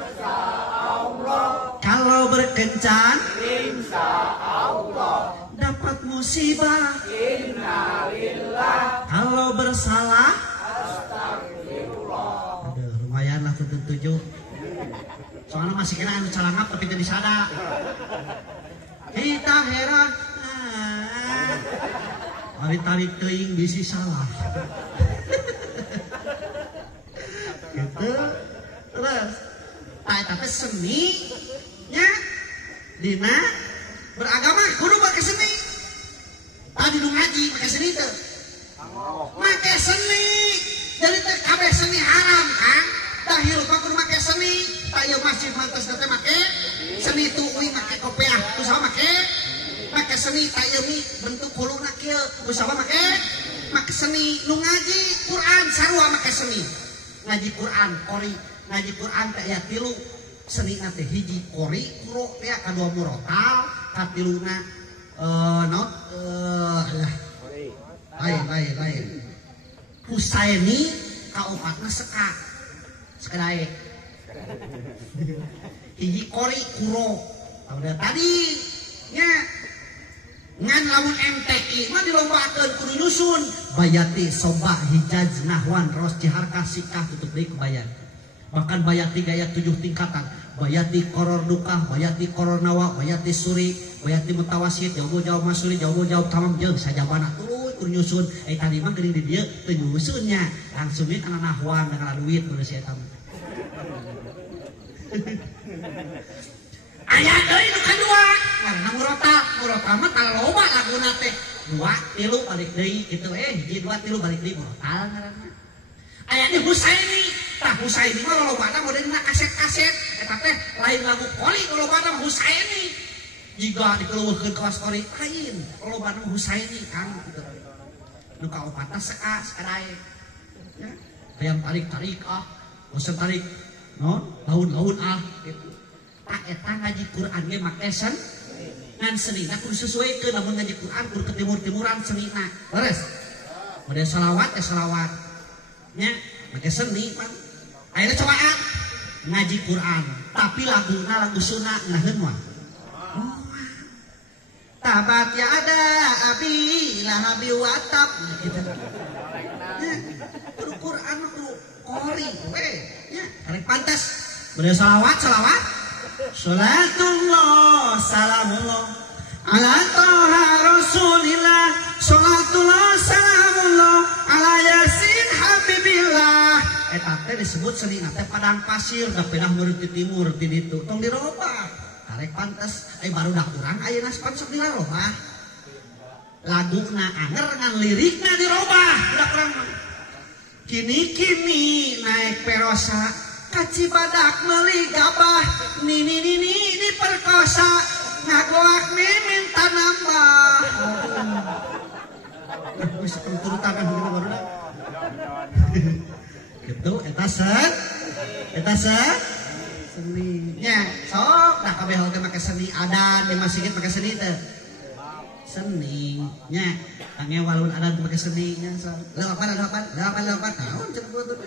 insya Allah kalau berkencan insya Allah dapat musibah innalillah kalau bersalah astagfirullah aduh lumayan lah tujuh soalnya masih kena anu calangap tapi jadi sada kita heran tarik teuing bisi salah gitu terus tapi seni nya dina beragama kudu pakai seni tadi nu ngaji pakai seni teh pakai seni jadi teh kabeh seni haram kan dahil mah kudu pakai seni tayo masjid mantos teh make seni tu uing make kopiah terus sama make seni tayo mi bentuk kuluna kieu usaha make seni nu ngaji Quran sarua make seni ngaji Quran qori ngaji Quran teh aya 3 seni teh hiji qori quro teh kadua murotal katiluna lain Husaini kaopatna sekadae hiji qori quro udah tadi nya ngan lamun MTQ mah dilombakeun kudu nyusun bayati sobah hijaz nahwan ros ciharka sikah tutup deui kebayan bahkan bayati gaya 7 tingkatan bayati koror dukah bayati koror nawa bayati suri bayati mutawasit jauh masuri jauh tamam jeung sajabana tuluy kudu nyusun tadi mah geuning di dieu teu nyusunnya langsung ieu kana nahwan kana duit kudu si eta aya deui nu kadua ngaranna murotal mah kaloba laguna teh 2 3 balik deui kitu hiji 2 3 balik deui murotal ngaranna aya di Husaini tah Husaini mah lolobana modelna kaset-kaset eta teh lain lagu qoli lolobana Husaini jiga dikeluarkeun kawas qoli lain lolobana Husaini kan kitu nu kaopatna sekadae ya hayang tarik bosan tarik non laun gitu tak eta ngaji Quran ge make sen ngan senina kudu sesuaikeun lamun ngaji Quran kudu ketimur-timuran senina beres model selawat nya make seni pan ayeuna cobaan ngaji Quran tapi laguna lagu sunah ngaheun mah tabat ya ada abi lahabi watab gitu kudu Quran kudu qori we nya arek pantes model selawat Salatullah salamullah ala toha rasulillah. Salatullah salamullah ala yasin habibillah. Eta teh disebut seni teh padang pasir da pindah murid di timur di ditu tong dirobah karek pantes barudak urang ayeuna sok dirobah laguna anger ngan lirikna dirobah budak urang kini naik perosa kacibadak meuli gabah nini diperkosa ngagoak minta nambah wis turutan barudak gitu eta seninya sok dah kabeh oge make seni adat di masjid make seni teh seninya tange walun adat make seninya sok leupan naon cenah tuh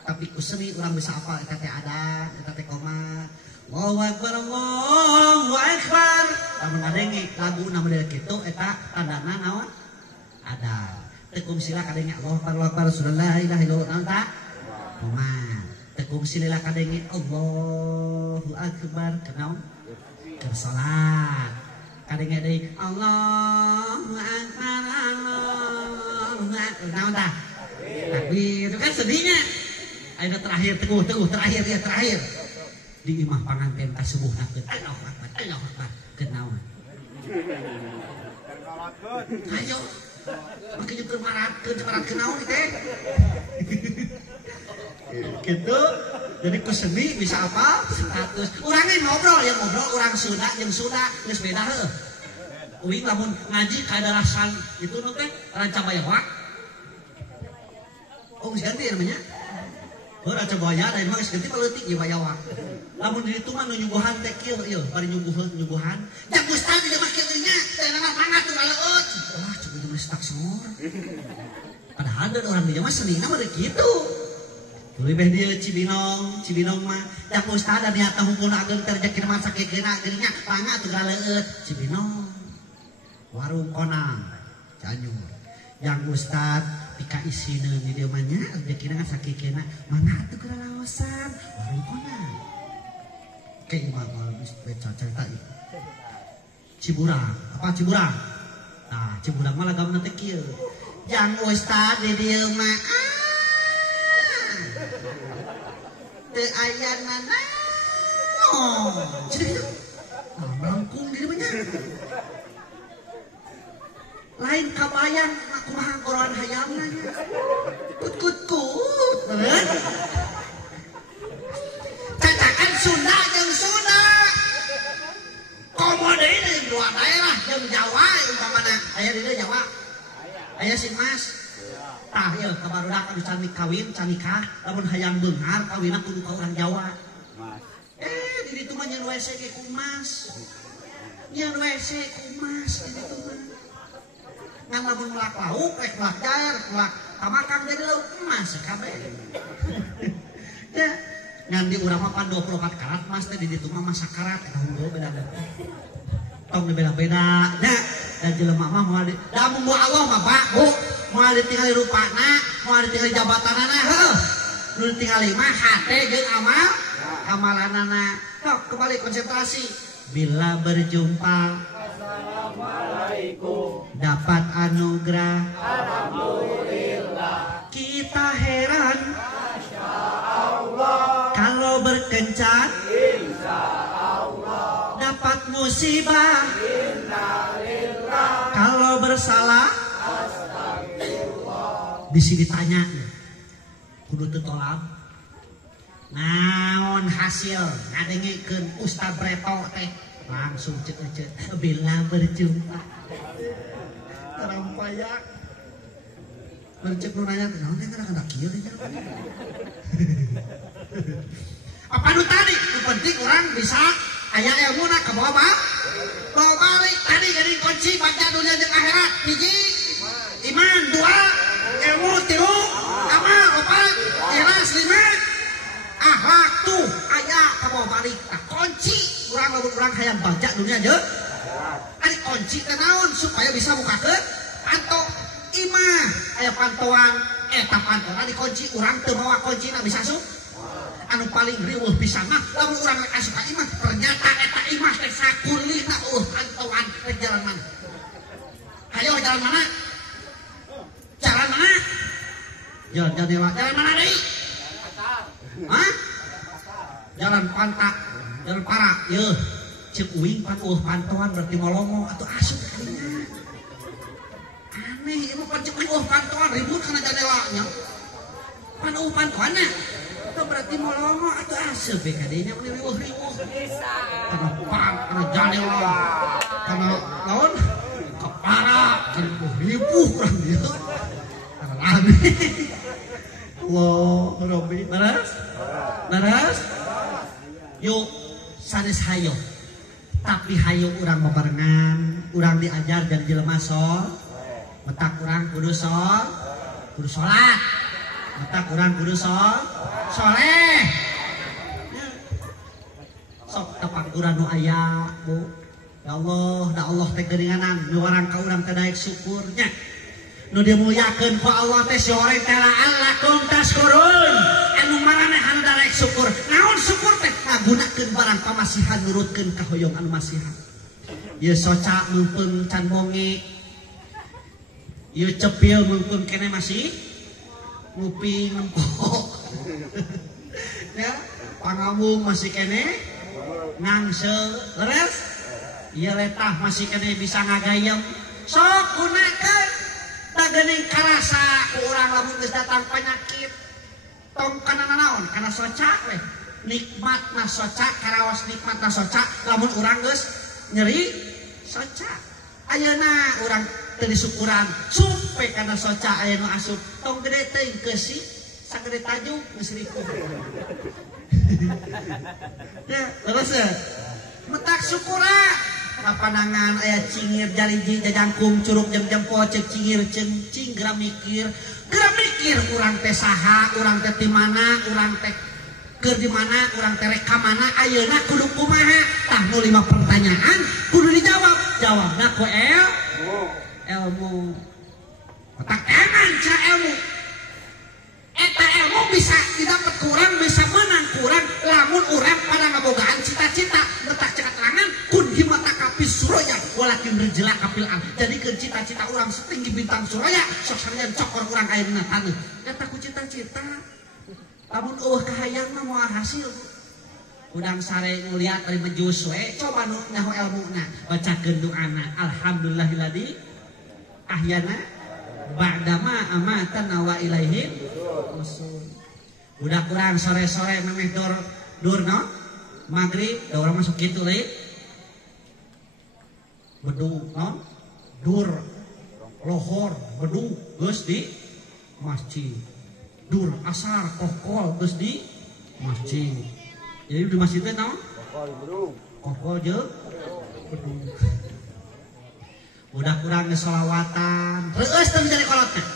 tapi ku seni urang bisa apal eta teh adat eta teh koma Allahu akbar lamun ngadenge lagu model kitu eta tandana naon adat tekum sila kadenge Allahu akbar Rasulullah la ilaha illallah tekum sila kadenge Allahu akbar kenaon keur salat kadenge deui Allahu akbar naon tah takbir itu kan sedihnya aya terakhir teguh terakhir di imah panganten kasubuhnakeun Allahu akbar kenaon ayo makin juga marat kenaon teh gitu jadi ku seni bisa apa status urangnya ngobrol orang Sunda jeung Sunda geus beda heuh uing lamun ngaji kadarasan itu nu teh ranca bayawa geus ganti namanya ranca bayar lain mah geus ganti paleutik ieu bayawa lamun di ditu mah nu nyuguhan teh kieu bari nyuguhan jang ustaz di mah kieu nya teh mangga tuh galeueut wah coba itu mah taksor padahal ada orang di mah senina mah kitu lebih dia Cibinong mah jak ustad dan nyata hukumna ageun terjeki mah sakekeuna geunya pangga tuh galeueut Cibinong warung konang Cianjur yang ustad pika isina di dieu mah nya rezekina kan sakekeuna mangga atuh kelalaosan warung konang kayak imah geus beca cerita ieu Ciburang nah Ciburang mah lagamna teh kieu yang ustad di dieu mah teu aya nanaon jadi melengkung di dieu lain kabayang kumaha koran hayamna nya kut cacakan Sunda jeung Sunda komo deui di dua daerah jeung Jawa umpamana aya di dieu Jawa aya si Mas tah ieu kabarudak anu can kawin can nikah lamun hayang beunghar kawinna kudu ka urang Jawa di ditu mah nyeun WC ge kumas di ditu mah ngan lamun melak lauk melak jair melak kamakang jadi lauk emas kabeh ya ngan di urang mah pan 24 karat mas teh di ditu mah masa karat eta unggul beda-beda tong beda-beda nya dan jelema mah moal da mun Allah mah Pak Bu moal ditinggali rupana moal ditinggali jabatanana heuh nu ditinggali mah hate jeung amalanana sok kembali konsentrasi bila berjumpa assalamualaikum dapat anugerah alhamdulillah kita heran masya Allah kalau berkencan insya Allah dapat musibah innalillah kalau bersalah astagfirullah bisi ditanya kudu teu tolab naon hasil ngadengikeun Ustaz Breto teh langsung ceuk bila berjumpa terampayak bercek nu nanya naon teh kana kieu teh apa nu tadi nu penting urang bisa aya ilmuna ka bawa balik tadi jadi kunci baca dunia jeung akhirat hiji iman dua ilmu tilu amal opat ikhlas lima akhlak tuh aya ka bawa balik nah kunci urang lamun urang hayang baca dunia jeung ari kunci teh naon supaya bisa bukakeun panto imah aya pantoan eta pantona dikunci urang teu mawa kuncina bisa asup anu paling riweuh pisan mah lamun urang rek asup ka imah ternyata eta imah teh sakulina pantauan rek jalan mana? Hayo jalan mana? Jalan mana? Jalan mana deui? Hah? Jalan pantak, jalan parak, yeuh. Cek uing pan pantauan berarti molongo atuh asup kadinya. Aneh, ieu pan cek uing pantauan ribut kana jandelanya. Pan pantauanna itu berarti molongo atuh asup kadinya mun riweuh-riweuh. Kana pan, kana jandela, kana naon? Kepara, ribuh urang ieu. Kana aneh. Allah, Rabbi, laras. Yuk, sanes hayo. Tapi hayo urang bebarengan, urang diajar jadi jelema sol. Metak urang kudu salat. Metak urang kudu soleh. Sok tapakuran nu aya, Bu. Ya Allah teh geuninganan nyuarang ka urang teh daek syukurnya. Nu dimuliakeun ku Allah teh sore teh la'allakum tashkurun. Anu maranehan daek syukur. Naon syukur teh? Ngagunakeun barang pamasihan nurutkeun ka hoyong anu masihan. Ieu soca meungpeung can bonge. Ieu cepil meungpeung keneh masih nguping nempok. Ya, pangamung masih keneh ngangseu. Leres? Ieu letah masih keneh bisa ngagayem. Sok gunakeun. Tak geuning karasa ku urang lamun geus datang penyakit. Tong kana naon? Kana soca we. Nikmatna soca karaos nikmatna soca lamun urang geus nyeri soca. Ayeuna urang teu disukuran supe kana soca aya nu asup. Tong gede teuing keusi sagede tajuk geus ripuh. Ya, terus ya. Metak syukura. Kapanangan aya cingir jariji jajangkung curug jam-jampo cek cingir cing geura mikir urang teh saha urang teh di mana urang teh keur di mana urang teh rek ka mana ayeuna kudu kumaha tah nu 5 pertanyaan kudu jawabna ku ilmu otak eman ca ilmu eta ilmu bisa didapat kurang bisa menang kurang lamun urang pada ngabogaan cita-cita letak cekat tangan kun himata kapis suraya walakin rijla kapil an jadikeun cita-cita urang setinggi bintang suraya sok sarjan cokor urang aya dina taneuh eta ku cita-cita lamun eueuh kahayang mah moal hasil udang sare nguliat dari bejus we coba nu nyaho ilmuna bacakeun doana alhamdulillahilladzi ahyana ba'dama amatana wa ilaihi nusyur. Budak urang sore-sore memeh dur no magrib da urang masuk kitu deui bedung no dur lohor bedung geus di masjid dur asar kokol geus di masjid jadi di masjid teh naon kokol jeung bedung budak urang geus sholawatan reueus teu menjadi kolot teh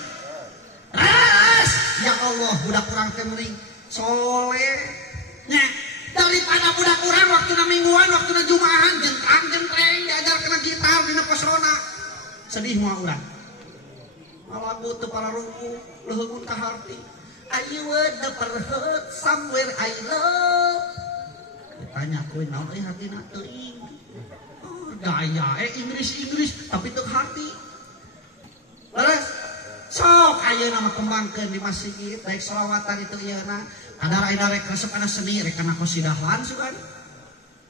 reus ya Allah budak urang teh mending soleh nya daripada budak urang waktuna mingguan waktuna jumaahan jentrang-jentreng diajarkeun gitar dina posona sedih moal urang malagu teu pararuku leuheung ka harti I would hurt somewhere I love ditanya kowe naon euy hatina teuing gaya Inggris tapi teu hati leres sok ayeuna mah kembangkeun di masjid daek sholawatan itu ieuna kadar-kadar rek resep kana seni rek kana kosidahan sugan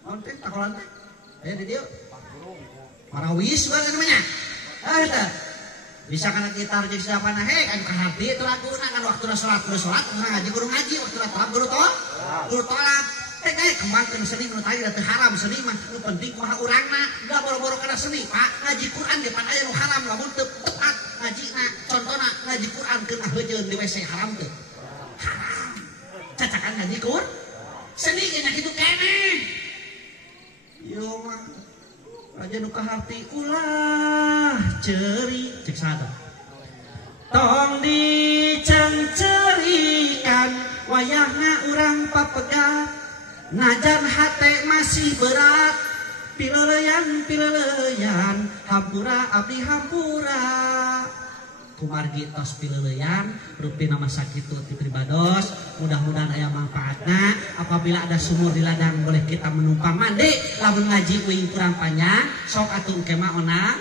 naon teh takolan teh aya di dieu marawis sugan namanya eta bisa kana gitar jeung siapana he kan ka hati itu laguna kan waktuna salat urang ngaji guru ngaji waktuna tolak guru tolak teh kayak kembangkeun seni nu tadi teu haram seni mah nu penting kumaha urangna da boro-boro kana seni Pak ngaji Quran depan aya nu haram lamun teu tepat ngajina contona ngaji Quran keur ngaheujeun di WC haram teu haram cacakan ngaji Quran seni nya kitu keneh ieu mah aja nu ka harti ulah ceuri cek sada tong dicengcerikan wayahna urang papegat najan hate masih berat pileleyan hampura abdi hampura kumargi tos pileuleyan rupi nama sakit ti pribados mudah-mudahan aya manfaatna apabila ada sumur di ladang boleh kita menumpang mandi lamun ngaji uing kurang panjang sok atuh kema ona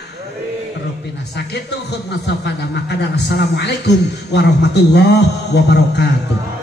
rupi na sakit tuh khutbah safada maka assalamualaikum warahmatullahi wabarakatuh.